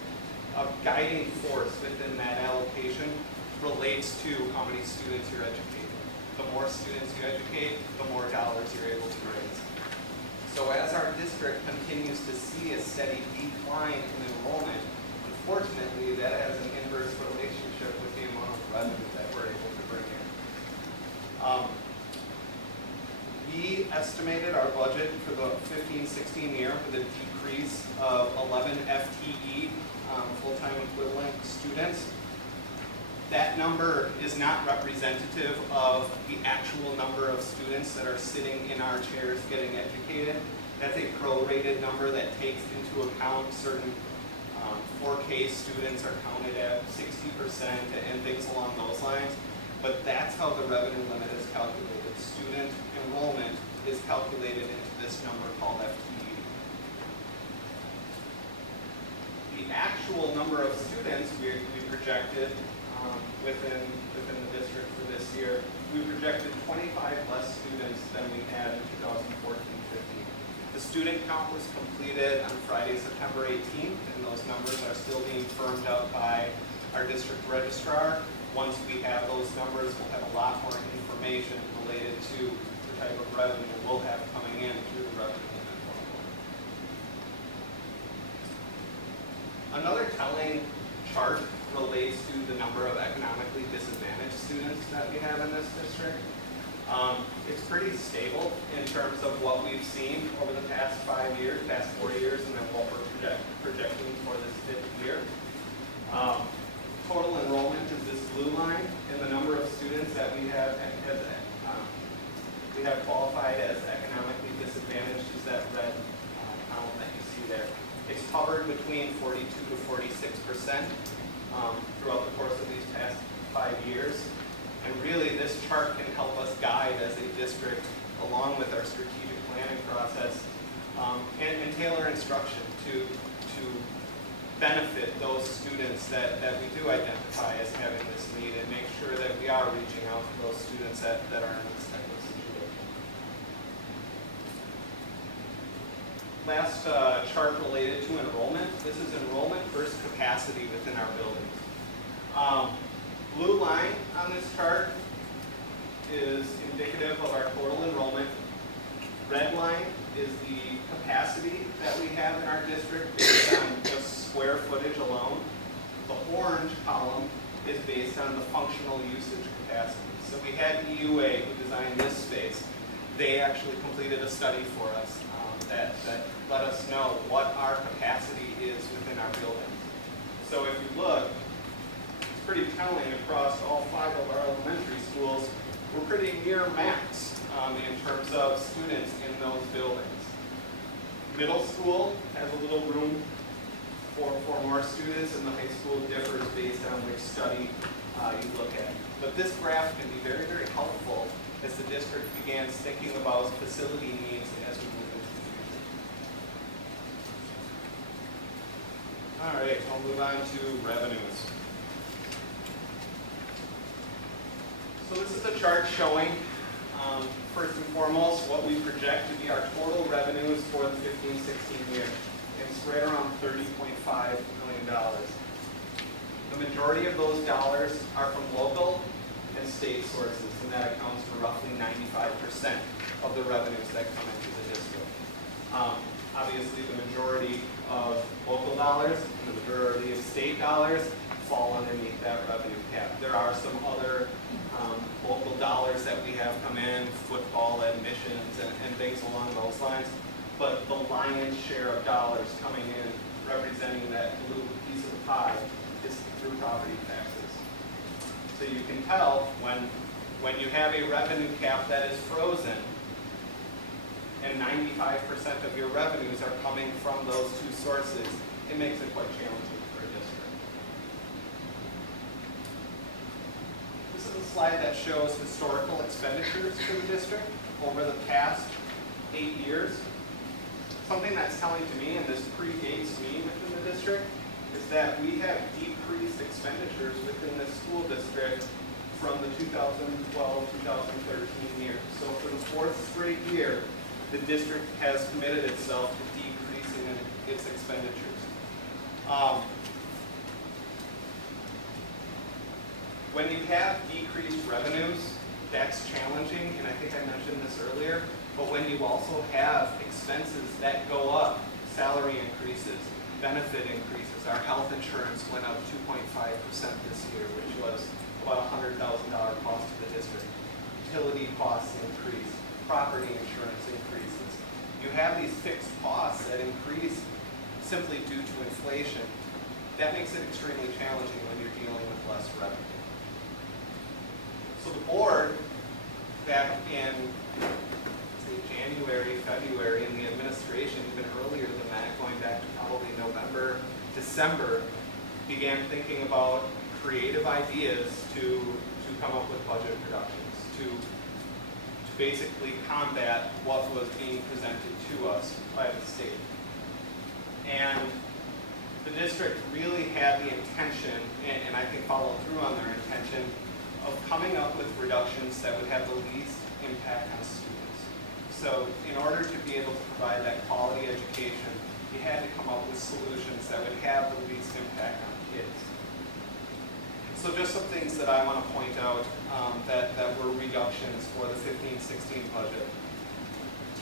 a guiding force within that allocation relates to how many students you're educating. The more students you educate, the more dollars you're able to raise. So as our district continues to see a steady decline in enrollment, unfortunately, that has an inverse relationship with the amount of revenue that we're able to bring in. We estimated our budget for the 15-16 year with a decrease of 11 FTE, full-time equivalent students. That number is not representative of the actual number of students that are sitting in our chairs getting educated. That's a prorated number that takes into account certain 4K students are counted at 60% and things along those lines. But that's how the revenue limit is calculated. Student enrollment is calculated into this number called FTE. The actual number of students we projected within the district for this year, we projected 25 less students than we had in 2014-15. The student count was completed on Friday, September 18th, and those numbers are still being firmed up by our district registrar. Once we have those numbers, we'll have a lot more information related to the type of revenue we'll have coming in through the revenue limit formula. Another telling chart relates to the number of economically disadvantaged students that we have in this district. It's pretty stable in terms of what we've seen over the past 5 years, past 4 years, and then what we're projecting for this 5th year. Total enrollment is this blue line, and the number of students that we have qualified as economically disadvantaged is that red column that you see there. It's hovered between 42 to 46% throughout the course of these past 5 years. And really, this chart can help us guide as a district, along with our strategic planning process, and tailor instruction to benefit those students that we do identify as having this need, and make sure that we are reaching out to those students that are in this type of situation. Last chart related to enrollment. This is enrollment versus capacity within our buildings. Blue line on this chart is indicative of our total enrollment. Red line is the capacity that we have in our district based on just square footage alone. The orange column is based on the functional usage capacity. So we had EUA who designed this space. They actually completed a study for us that let us know what our capacity is within our buildings. So if you look, it's pretty telling across all 5 of our elementary schools, we're pretty near max in terms of students in those buildings. Middle school has a little room for more students, and the high school differs based on which study you look at. But this graph can be very, very helpful as the district begins thinking about facility needs as we move into the future. All right, I'll move on to revenues. So this is a chart showing, first and foremost, what we project to be our total revenues for the 15-16 year. It's right around $30.5 million. The majority of those dollars are from local and state sources, and that accounts for roughly 95% of the revenues that come into the district. Obviously, the majority of local dollars and the majority of state dollars fall underneath that revenue cap. There are some other local dollars that we have come in, football admissions and things along those lines, but the lion's share of dollars coming in representing that blue piece of the pie is through property taxes. So you can tell when you have a revenue cap that is frozen and 95% of your revenues are coming from those two sources, it makes it quite challenging for a district. This is a slide that shows historical expenditures for the district over the past 8 years. Something that's telling to me, and this predates me within the district, is that we have decreased expenditures within the school district from the 2012-2013 year. So for the 4th straight year, the district has committed itself to decreasing its expenditures. When you have decreased revenues, that's challenging, and I think I mentioned this earlier, but when you also have expenses that go up, salary increases, benefit increases, our health insurance went up 2.5% this year, which was about $100,000 cost to the district. Utility costs increase, property insurance increases. You have these fixed costs that increase simply due to inflation. That makes it extremely challenging when you're dealing with less revenue. So the board, back in January, February, and the administration even earlier than that, going back to probably November, December, began thinking about creative ideas to come up with budget reductions, to basically combat what was being presented to us by the state. And the district really had the intention, and I think followed through on their intention, of coming up with reductions that would have the least impact on students. So in order to be able to provide that quality education, you had to come up with solutions that would have the least impact on kids. So just some things that I want to point out that were reductions for the 15-16 budget.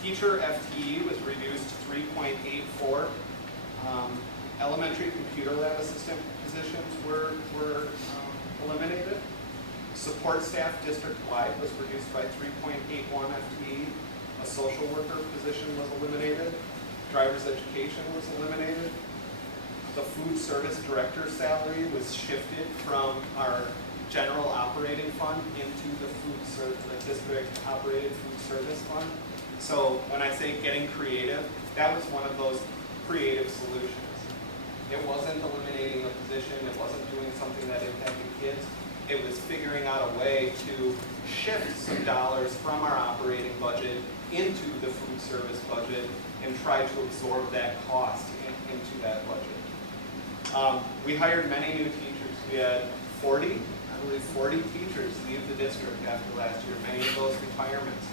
Teacher FTE was reduced to 3.84. Elementary computer lab assistant positions were eliminated. Support staff district-wide was reduced by 3.81 FTE. A social worker position was eliminated. Driver's education was eliminated. The food service director's salary was shifted from our general operating fund into the district operated food service fund. So when I say getting creative, that was one of those creative solutions. It wasn't eliminating a position, it wasn't doing something that impacted kids. It was figuring out a way to shift some dollars from our operating budget into the food service budget and try to absorb that cost into that budget. We hired many new teachers. We had 40 teachers leave the district after last year, many of those retirements.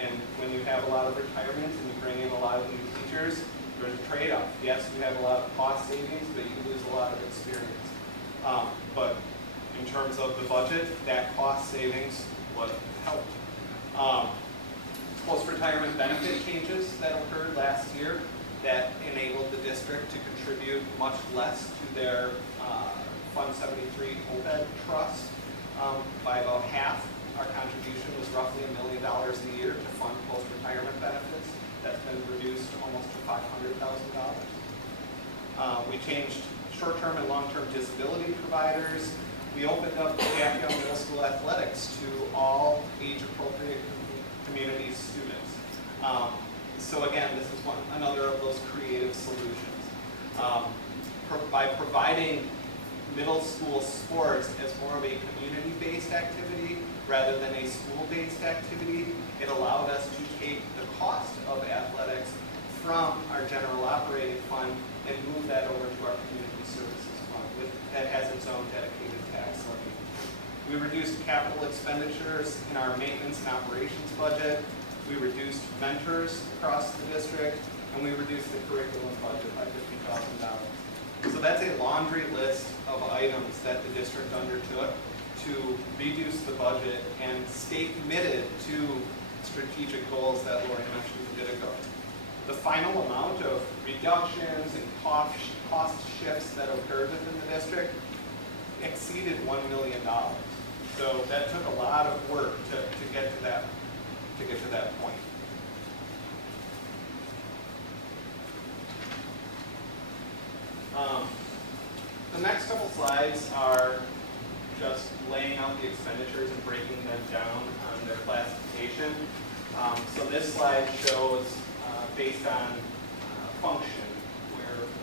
And when you have a lot of retirements and you bring in a lot of new teachers, there's a trade-off. Yes, you have a lot of cost savings, but you lose a lot of experience. But in terms of the budget, that cost savings was helped. Post-retirement benefit changes that occurred last year that enabled the district to contribute much less to their Fund 73 OPEB trust by about half. Our contribution was roughly $1 million a year to fund post-retirement benefits. That's been reduced almost to $500,000. We changed short-term and long-term disability providers. We opened up Capital Middle School athletics to all age-appropriate community students. So again, this is another of those creative solutions. By providing middle school sports as more of a community-based activity rather than a school-based activity, it allowed us to take the cost of athletics from our general operating fund and move that over to our community services fund that has its own dedicated tax levy. We reduced capital expenditures in our maintenance and operations budget. We reduced mentors across the district, and we reduced the curriculum budget by $50,000. So that's a laundry list of items that the district undertook to reduce the budget and stay committed to strategic goals that Lori mentioned a bit ago. The final amount of reductions and cost shifts that occurred within the district exceeded $1 million. So that took a lot of work to get to that point. The next couple slides are just laying out the expenditures and breaking them down on their classification. So this slide shows, based on function,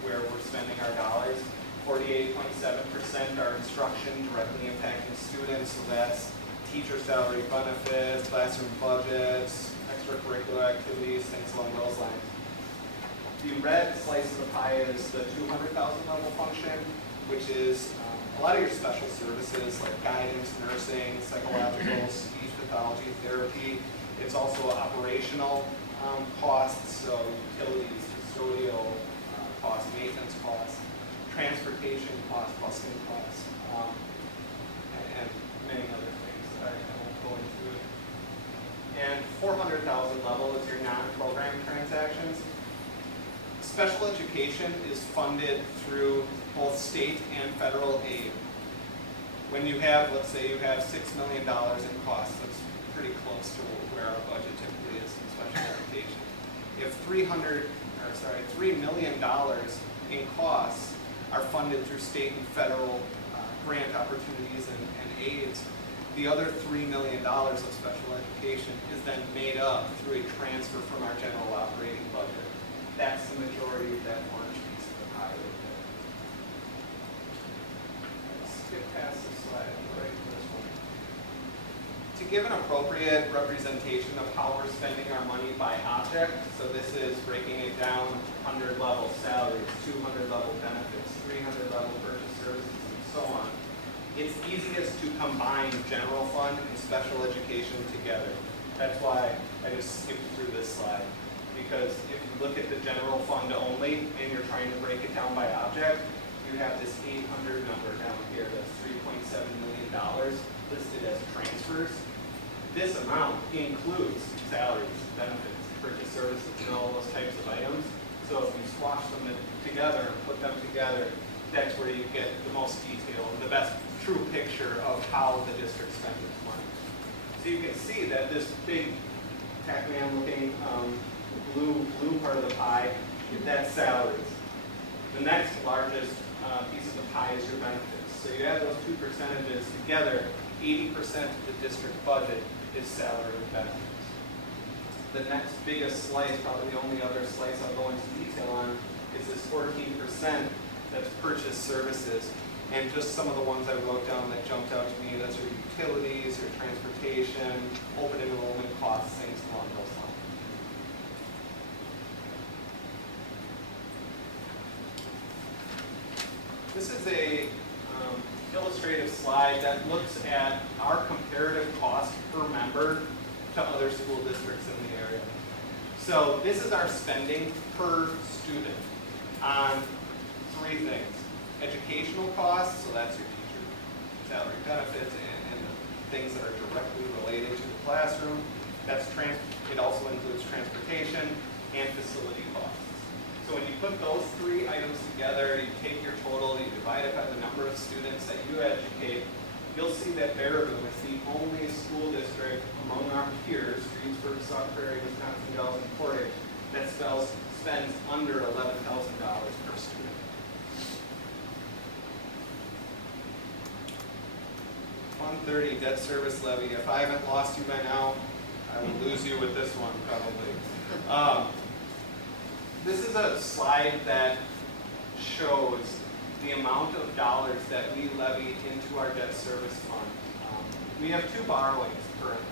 where we're spending our dollars. 48.7% are instruction directly impacting students, so that's teacher salary benefits, classroom budgets, extracurricular activities, things along those lines. The red slice of the pie is the 200,000 level function, which is a lot of your special services like guidance, nursing, psychological, speech pathology, therapy. It's also operational costs, so utilities, custodial costs, maintenance costs, transportation costs, busing costs, and many other things that I won't go into it. And 400,000 level is your non-program transactions. Special education is funded through both state and federal aid. When you have, let's say you have $6 million in costs, that's pretty close to where our budget typically is in special education. If $3 million in costs are funded through state and federal grant opportunities and aids, the other $3 million of special education is then made up through a transfer from our general operating budget. That's the majority of that orange piece of the pie right there. Let's skip past this slide and go right to this one. To give an appropriate representation of how we're spending our money by object, so this is breaking it down 100 level salaries, 200 level benefits, 300 level purchase services, and so on. It's easiest to combine general fund and special education together. That's why I just skipped through this slide. Because if you look at the general fund only and you're trying to break it down by object, you have this 800 number down here, that's $3.7 million listed as transfers. This amount includes salaries, benefits, purchase services, and all those types of items. So if you squash them together and put them together, that's where you get the most detail and the best true picture of how the district spends its money. So you can see that this big Pac-Man looking blue part of the pie, that's salaries. The next largest piece of the pie is your benefits. So you add those two percentages together, 80% of the district budget is salary and benefits. The next biggest slice, probably the only other slice I'll go into detail on, is this 14% that's purchase services. And just some of the ones I wrote down that jumped out to me, that's your utilities, your transportation, open enrollment costs, things along those lines. This is a illustrative slide that looks at our comparative cost per member to other school districts in the area. So this is our spending per student on three things. Educational costs, so that's your teacher salary, benefits, and the things that are directly related to the classroom. It also includes transportation and facility costs. So when you put those three items together, you take your total, you divide it by the number of students that you educate, you'll see that Baraboo is the only school district among our peers, Greensburg, Sauk Prairie, Wisconsin, Dells, and Portage, that spends under $11,000 per student. $130 debt service levy. If I haven't lost you by now, I will lose you with this one probably. This is a slide that shows the amount of dollars that we levy into our debt service fund. We have two borrowings currently.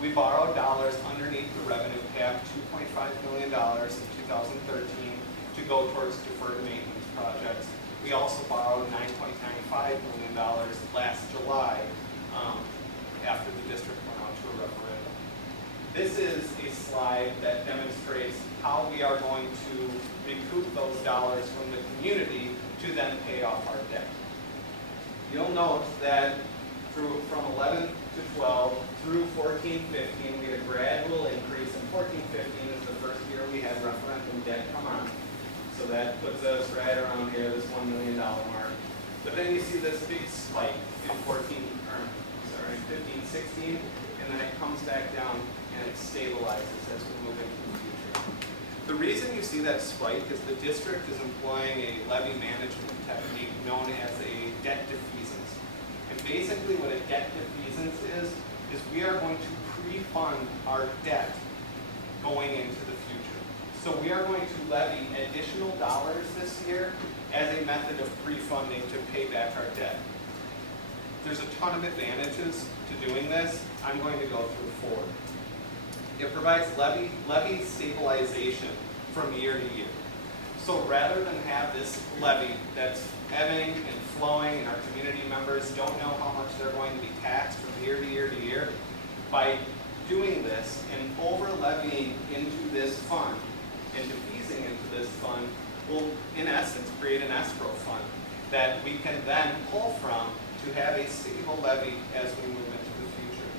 We borrowed dollars underneath the revenue cap, $2.5 million in 2013 to go towards deferred maintenance projects. We also borrowed $9.95 million last July after the district went out to a referendum. This is a slide that demonstrates how we are going to recoup those dollars from the community to then pay off our debt. You'll note that from 11 to 12 through 14-15, we had a gradual increase, and 14-15 is the first year we had referendum debt come on. So that puts us right around here, this $1 million mark. But then you see this big spike in 15-16, and then it comes back down and it stabilizes as we move into the future. The reason you see that spike is the district is employing a levy management technique known as a debt defeasance. And basically what a debt defeasance is we are going to pre-fund our debt going into the future. So we are going to levy additional dollars this year as a method of pre-funding to pay back our debt. There's a ton of advantages to doing this. I'm going to go through four. It provides levy stabilization from year to year. So rather than have this levy that's ebbing and flowing and our community members don't know how much they're going to be taxed from year to year to year, by doing this and over levying into this fund and defeasing into this fund will in essence create an escrow fund that we can then pull from to have a stable levy as we move into the future.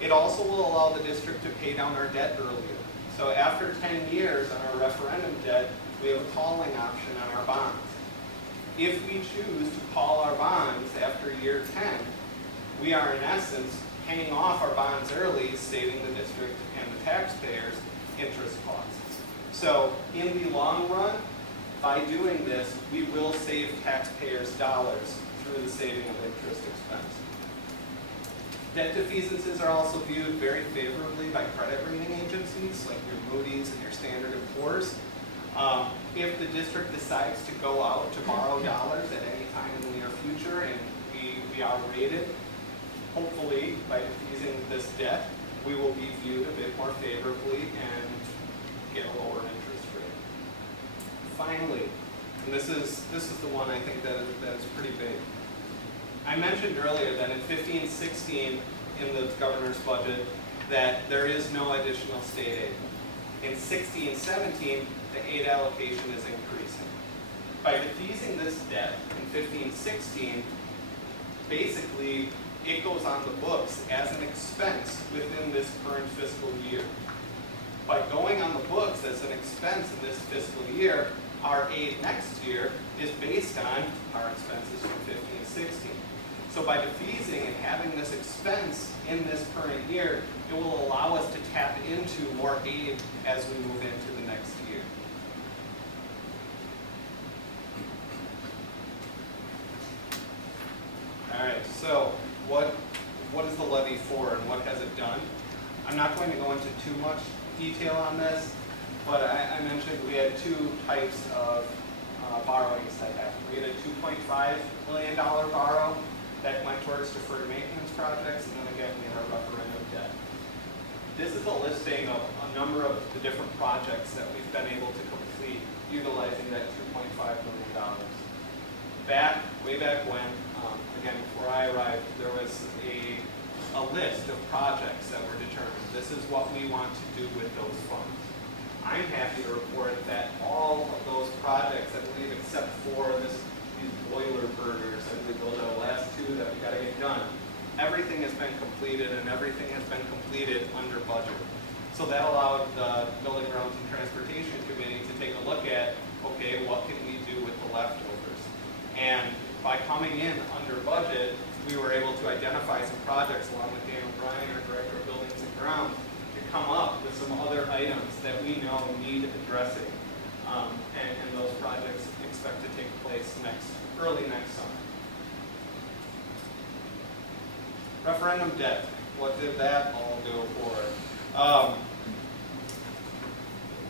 It also will allow the district to pay down our debt earlier. So after 10 years on our referendum debt, we have a calling option on our bonds. If we choose to call our bonds after year 10, we are in essence paying off our bonds early, saving the district and the taxpayers interest costs. So in the long run, by doing this, we will save taxpayers dollars through the saving of interest expense. Debt defeasances are also viewed very favorably by credit rating agencies like your Moody's and your Standard & Poor's. If the district decides to go out to borrow dollars at any time in the near future and we are rated, hopefully, by defeasing this debt, we will be viewed a bit more favorably and get a lower interest rate. Finally, and this is the one I think that is pretty big. I mentioned earlier that in 15-16 in the governor's budget that there is no additional state aid. In 16-17, the aid allocation is increasing. By defeasing this debt in 15-16, basically it goes on the books as an expense within this current fiscal year. By going on the books as an expense in this fiscal year, our aid next year is based on our expenses from 15-16. So by defeasing and having this expense in this current year, it will allow us to tap into more aid as we move into the next year. All right, so what is the levy for and what has it done? I'm not going to go into too much detail on this, but I mentioned we had two types of borrowings that happened. We had a $2.5 million borrow that went towards deferred maintenance projects, and then again we had our referendum debt. This is a listing of a number of the different projects that we've been able to complete utilizing that $2.5 million. Way back when, again, before I arrived, there was a list of projects that were determined. This is what we want to do with those funds. I'm happy to report that all of those projects, I believe, except for these boiler burners, I believe those are the last two that we got to get done. Everything has been completed, and everything has been completed under budget. So that allowed the Building, Grounds, and Transportation Committee to take a look at, okay, what can we do with the leftovers? And by coming in under budget, we were able to identify some projects along with Dan O'Brien, our Director of Buildings and Grounds, to come up with some other items that we know need addressing. And those projects expect to take place early next summer. Referendum debt, what did that all do for?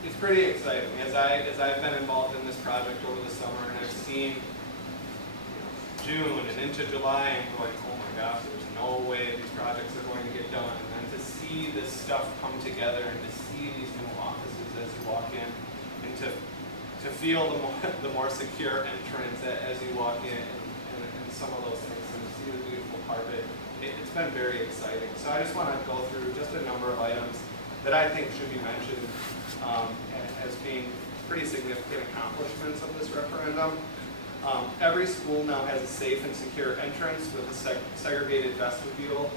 It's pretty exciting. As I've been involved in this project over the summer, and I've seen June and into July, and going, oh my gosh, there's no way these projects are going to get done. And then to see this stuff come together and to see these new offices as you walk in, and to feel the more secure entrance as you walk in, and some of those things, and to see the beautiful carpet, it's been very exciting. So I just want to go through just a number of items that I think should be mentioned as being pretty significant accomplishments of this referendum. Every school now has a safe and secure entrance with a segregated vestibule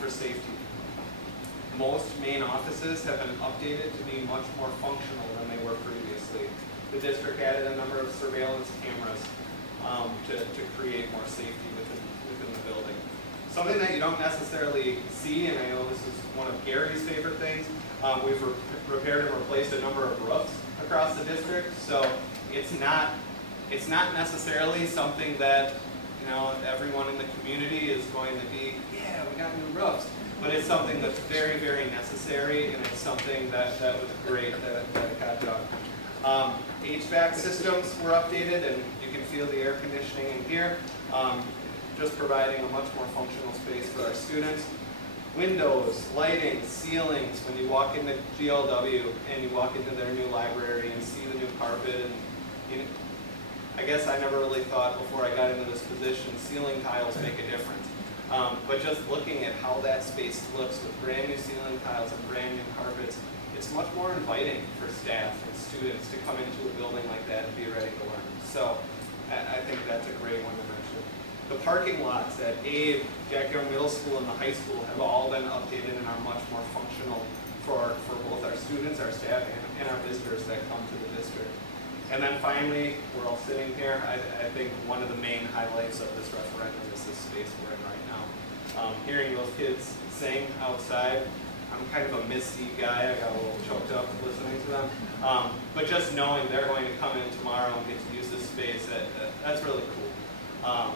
for safety. Most main offices have been updated to be much more functional than they were previously. The district added a number of surveillance cameras to create more safety within the building. Something that you don't necessarily see, and I know this is one of Gary's favorite things, we've repaired and replaced a number of roofs across the district, so it's not necessarily something that everyone in the community is going to be, yeah, we got new roofs. But it's something that's very, very necessary, and it's something that was great that it got done. HVAC systems were updated, and you can feel the air conditioning in here, just providing a much more functional space for our students. Windows, lighting, ceilings, when you walk into GLW and you walk into their new library and see the new carpet, and I guess I never really thought before I got into this position, ceiling tiles make a difference. But just looking at how that space looks with brand new ceiling tiles and brand new carpets, it's much more inviting for staff and students to come into a building like that and be ready to learn. So I think that's a great one to mention. The parking lots at Abe, Jack Young Middle School, and the high school have all been updated and are much more functional for both our students, our staff, and our visitors that come to the district. And then finally, we're all sitting here. I think one of the main highlights of this referendum is this space we're in right now. Hearing those kids sing outside, I'm kind of a misty guy. I got a little choked up listening to them. But just knowing they're going to come in tomorrow and get to use this space, that's really cool.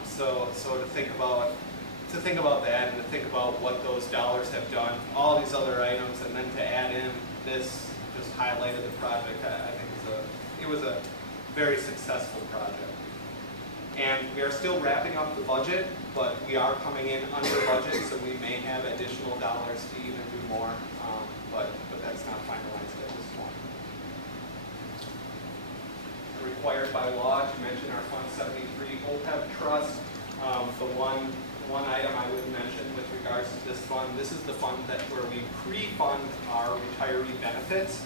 So to think about that, and to think about what those dollars have done, all these other items, and then to add in this just highlighted the project. I think it was a very successful project. And we are still wrapping up the budget, but we are coming in under budget, so we may have additional dollars to even do more, but that's not finalized at this point. Required by law to mention our Fund 73 OPEB trust. The one item I would mention with regards to this fund, this is the fund where we pre-fund our retiree benefits.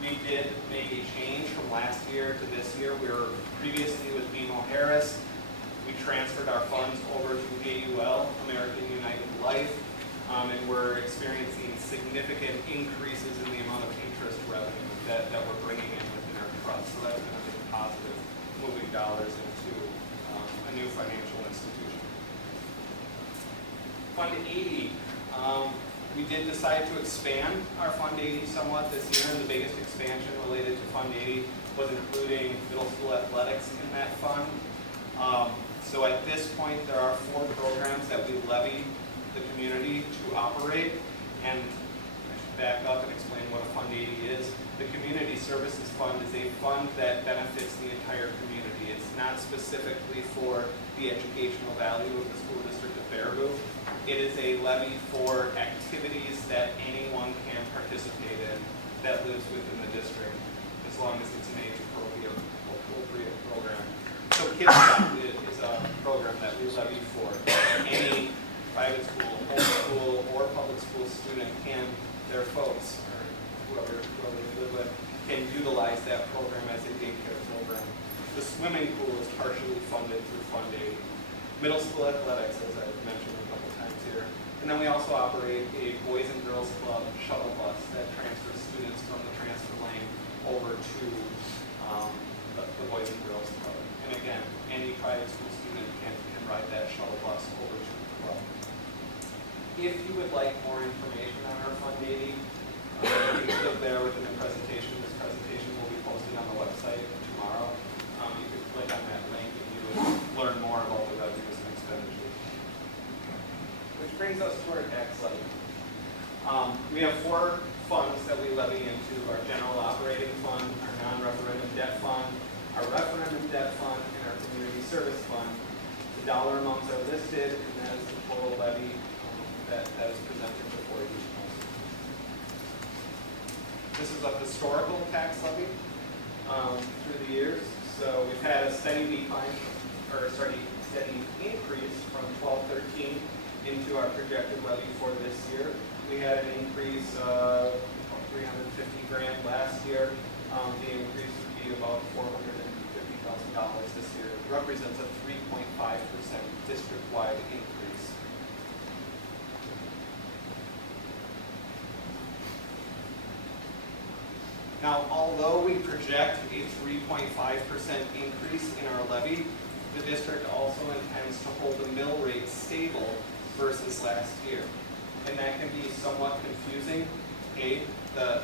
We did make a change from last year to this year. We were previously with BMO Harris. We transferred our funds over to AUL, American United Life, and we're experiencing significant increases in the amount of interest revenue that we're bringing in within our trust. So that's been a big positive, moving dollars into a new financial institution. Fund 80. We did decide to expand our Fund 80 somewhat this year, and the biggest expansion related to Fund 80 was including middle school athletics in that fund. So at this point, there are 4 programs that we levy the community to operate, and I should back up and explain what a Fund 80 is. The Community Services Fund is a fund that benefits the entire community. It's not specifically for the educational value of the school district of Baraboo. It is a levy for activities that anyone can participate in that lives within the district, as long as it's an age-appropriate program. So Kids Shop is a program that we levy for. Any private school, homeschool, or public school student can, their folks, or whoever they live with, can utilize that program as a daycare program. The swimming pool is partially funded through Fund 80. Middle school athletics, as I've mentioned a couple times here. And then we also operate a Boys and Girls Club shuttle bus that transfers students from the transfer lane over to the Boys and Girls Club. And again, any private school student can ride that shuttle bus over to the club. If you would like more information on our Fund 80, you can click there within the presentation. This presentation will be posted on the website tomorrow. You can click on that link and you will learn more about the revenues and expenditures. Which brings us to our tax levy. We have 4 funds that we levy into: our general operating fund, our non-referendum debt fund, our referendum debt fund, and our community service fund. The dollar amounts are listed, and that is the total levy that is presented before you. This is a historical tax levy through the years. So we've had a steady increase from 1213 into our projected levy for this year. We had an increase of about 350 grand last year. The increase would be about $450,000 this year. It represents a 3.5% district-wide increase. Now, although we project a 3.5% increase in our levy, the district also intends to hold the mill rate stable versus last year. And that can be somewhat confusing. The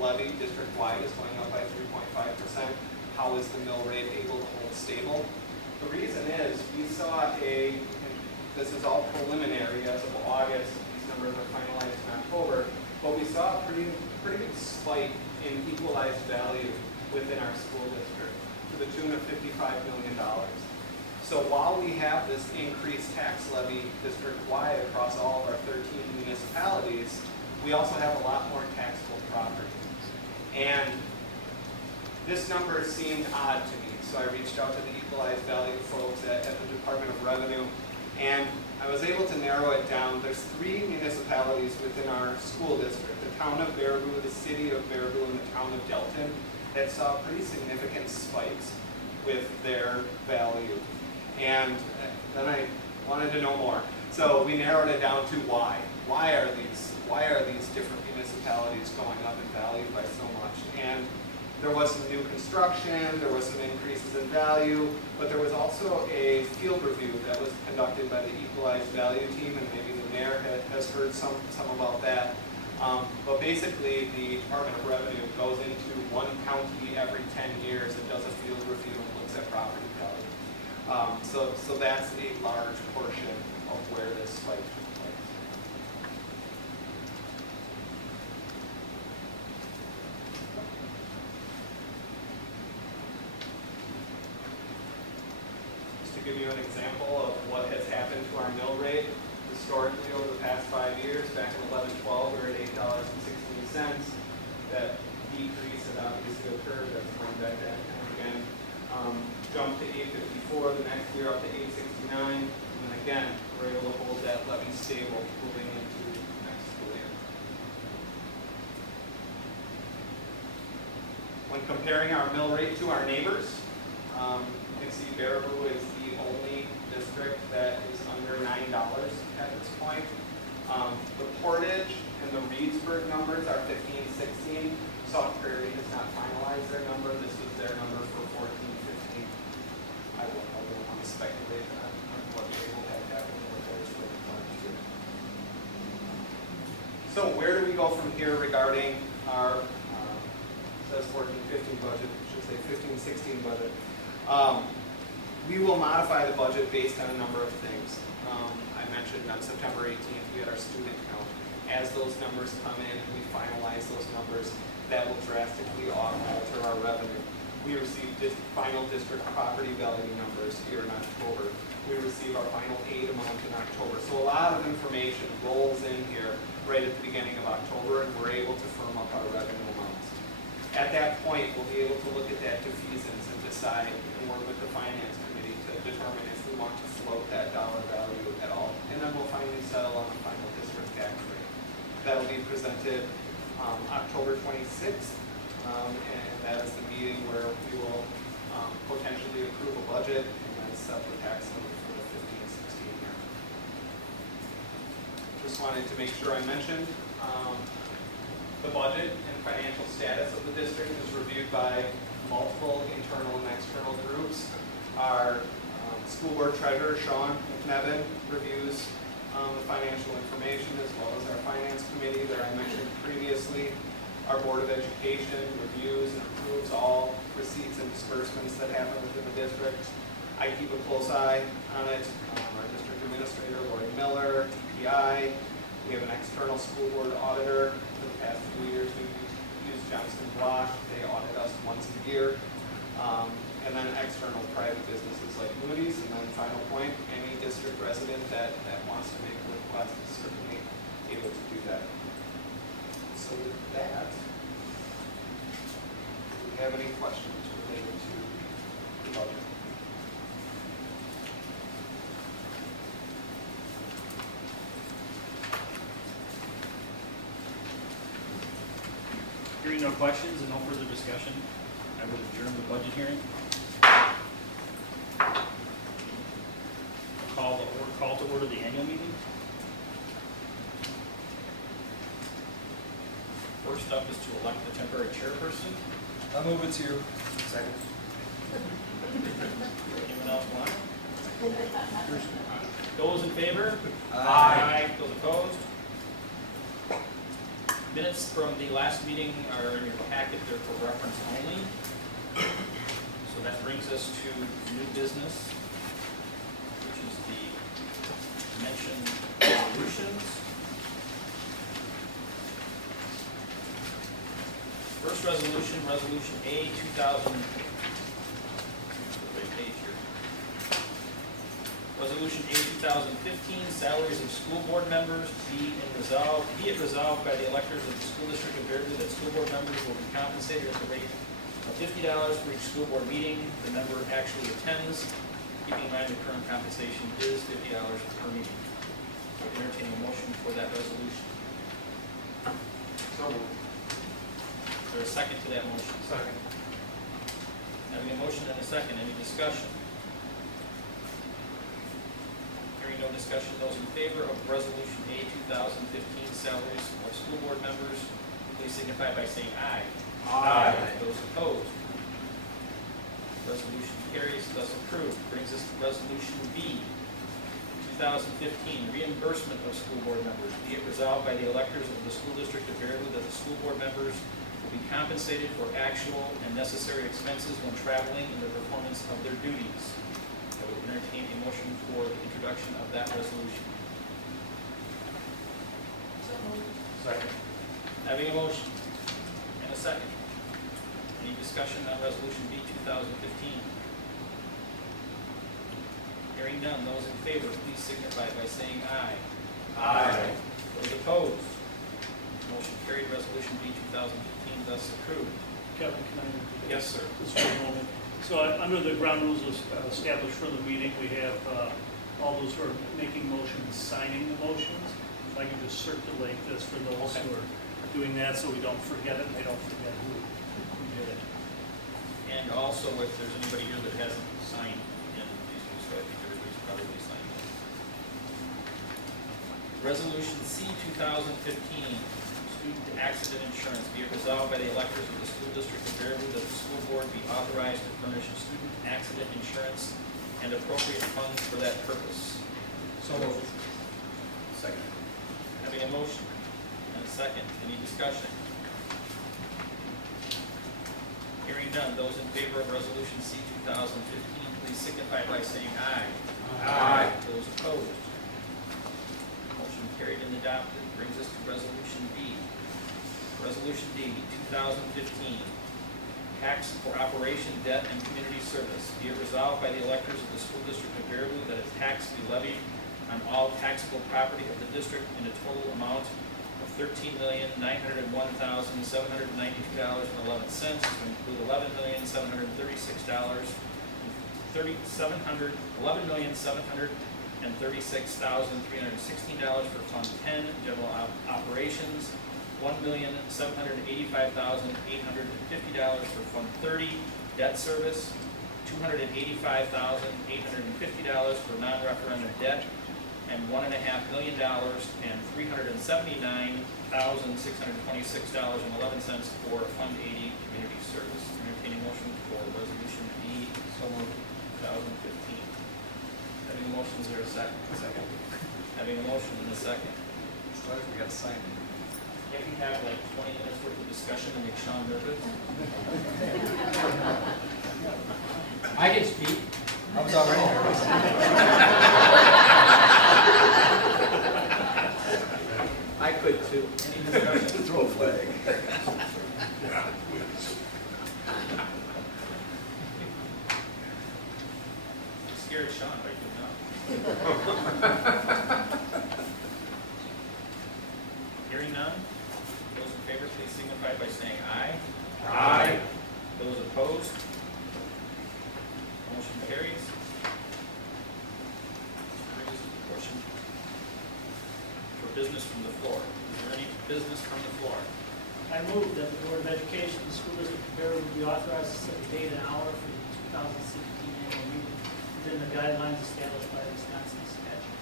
levy district-wide is going up by 3.5%. How is the mill rate able to hold stable? The reason is we saw this is all preliminary as of August, these numbers are finalized in October, but we saw a pretty big spike in equalized value within our school district to the tune of $55 million. So while we have this increased tax levy district-wide across all of our 13 municipalities, we also have a lot more taxable property. And this number seemed odd to me, so I reached out to the equalized value folks at the Department of Revenue, and I was able to narrow it down. There's 3 municipalities within our school district: the town of Baraboo, the city of Baraboo, and the town of Delton, that saw pretty significant spikes with their value. And then I wanted to know more. So we narrowed it down to why. Why are these different municipalities going up in value by so much? And there was some new construction, there was some increases in value, but there was also a field review that was conducted by the equalized value team, and maybe the mayor has heard some about that. But basically, the Department of Revenue goes into one county every 10 years and does a field review and looks at property value. So that's a large portion of where this spike took place. give you an example of what has happened to our mill rate historically over the past 5 years, back in 11-12, we were at $8.16. That decrease had obviously occurred, that's going back then. And again, jumped to $8.54, the next year up to $8.69. And then again, we're able to hold that levy stable moving into next school year. When comparing our mill rate to our neighbors, you can see Baraboo is the only district that is under $9 at this point. The Portage and the Reedsburg numbers are 15, 16. South Prairie has not finalized their number. This was their number for 14, 15. I wouldn't want to speculate on what they will have happened with theirs for the next year. So where do we go from here regarding our says 14, 15 budget, I should say 15, 16 budget? We will modify the budget based on a number of things. I mentioned on September 18th, we had our student count. As those numbers come in and we finalize those numbers, that will drastically alter our revenue. We received final district property value numbers here in October. We receive our final aid amount in October. So a lot of information rolls in here right at the beginning of October, and we're able to firm up our revenue amounts. At that point, we'll be able to look at that defeasance and decide and work with the finance committee to determine if we want to float that dollar value at all. And then we'll finally settle on the final district tax rate. That'll be presented October 26th, and that is the meeting where we will potentially approve a budget and then set the tax limit for the 15-16 year. Just wanted to make sure I mentioned the budget and financial status of the district is reviewed by multiple internal and external groups. Our school board treasurer, Sean McNevin, reviews the financial information, as well as our finance committee that I mentioned previously. Our Board of Education reviews and approves all receipts and disbursements that happen within the district. I keep a close eye on it. Our district administrator, Lori Miller, TPI. We have an external school board auditor. For the past 2 years, we've used Johnson Block. They audit us once a year. And then external private businesses like Moody's. And then final point, any district resident that wants to make a request is certainly able to do that. So with that, do we have any questions related to the budget? Hearing no questions and no further discussion, I will adjourn the budget hearing. Call to order the annual meeting. First up is to elect the temporary chairperson. I'll move it to you. Second. Anyone else want? Those in favor? Aye. Those opposed? Minutes from the last meeting are in your packet. They're for reference only. So that brings us to new business, which is the mentioned resolutions. First resolution, Resolution A 2000. Right page here. Resolution A 2015, salaries of school board members. Be it resolved by the electors of the school district of Bearwood that school board members will be compensated at the rate of $50 for each school board meeting the member actually attends. Keeping in mind the current compensation is $50 per meeting. I would entertain a motion for that resolution. So moved. Is there a second to that motion? Second. Having a motion and a second, any discussion? Hearing no discussion, those in favor of Resolution A 2015, salaries of school board members, please signify by saying aye. Aye. Those opposed? Resolution carries, thus approved. Brings us to Resolution B 2015, reimbursement of school board members. Be it resolved by the electors of the school district of Bearwood that the school board members will be compensated for actual and necessary expenses when traveling in the performance of their duties. I would entertain a motion for the introduction of that resolution. Second. Having a motion and a second. Any discussion on Resolution B 2015? none, those in favor, please signify by saying aye. Aye. Those opposed? Motion carried, resolution B 2015 thus approved. Kevin, can I? Yes, sir. Just for a moment. So under the ground rules established for the meeting, we have all those who are making motions, signing the motions. If I can just circulate this for those who are doing that so we don't forget it and they don't forget who did it. And also, if there's anybody here that hasn't signed in, so I think everybody's probably signed in. Resolution C 2015, student accident insurance. Be it resolved by the electors of the school district of Fairview that the school board be authorized to furnish student accident insurance and appropriate funds for that purpose. So moved. Second. Having a motion and a second, any discussion? Hearing none, those in favor of resolution C 2015, please signify by saying aye. Aye. Those opposed? Motion carried and adopted. Brings us to resolution D. Resolution D, 2015, tax for operation, debt, and community service. Be it resolved by the electors of the school district of Fairview that a tax be levied on all taxable property of the district in a total amount of $13,901,792.11, to include $11,736,316 for Fund 10, General Operations, $1,785,850 for Fund 30, Debt Service, $285,850 for non-referendum debt, and $1.5 million and $379,626.11 for Fund 80 Community Service. Entertaining motion for Resolution B, so moved, 2015. Having a motion, is there a second? Second. Having a motion and a second. We got to sign it. Can't we have like 20 minutes worth of discussion to make Sean nervous? I can speak. I was already nervous. I could too. Any discussion? Throw a flag. I'm scared Sean, but I do not. Hearing none, those in favor, please signify by saying aye. Aye. Those opposed? Motion carries. Brings us to the portion for business from the floor. Is there any business from the floor? I move that the Board of Education of the School District of Fairview be authorized to set a date and hour for the 2016 annual meeting within the guidelines established by the Wisconsin statute.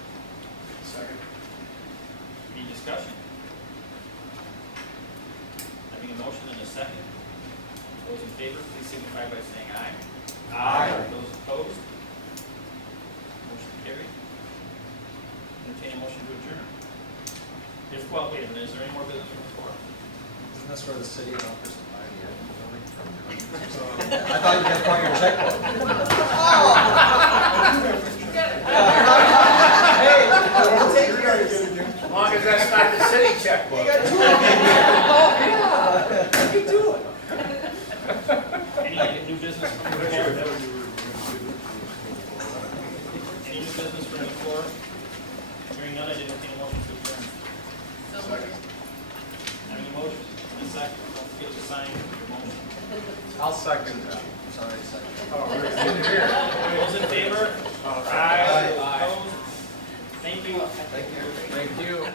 Second. Any discussion? Having a motion and a second. Those in favor, please signify by saying aye. Aye. Those opposed? Motion carried. Entertain a motion to adjourn. If, well, wait a minute, is there any more business from the floor? Isn't this where the city offers to buy the admin building? I thought you guys brought your checkbook. Hey, we'll take care of it. As long as that's not the city checkbook. You can do it. Any new business from the floor? Any new business from the floor? Hearing none, I entertain a motion to adjourn. Having a motion and a second, don't forget to sign your motion. I'll second that. Sorry, second. Those in favor? Aye. Opposed? Thank you. Thank you.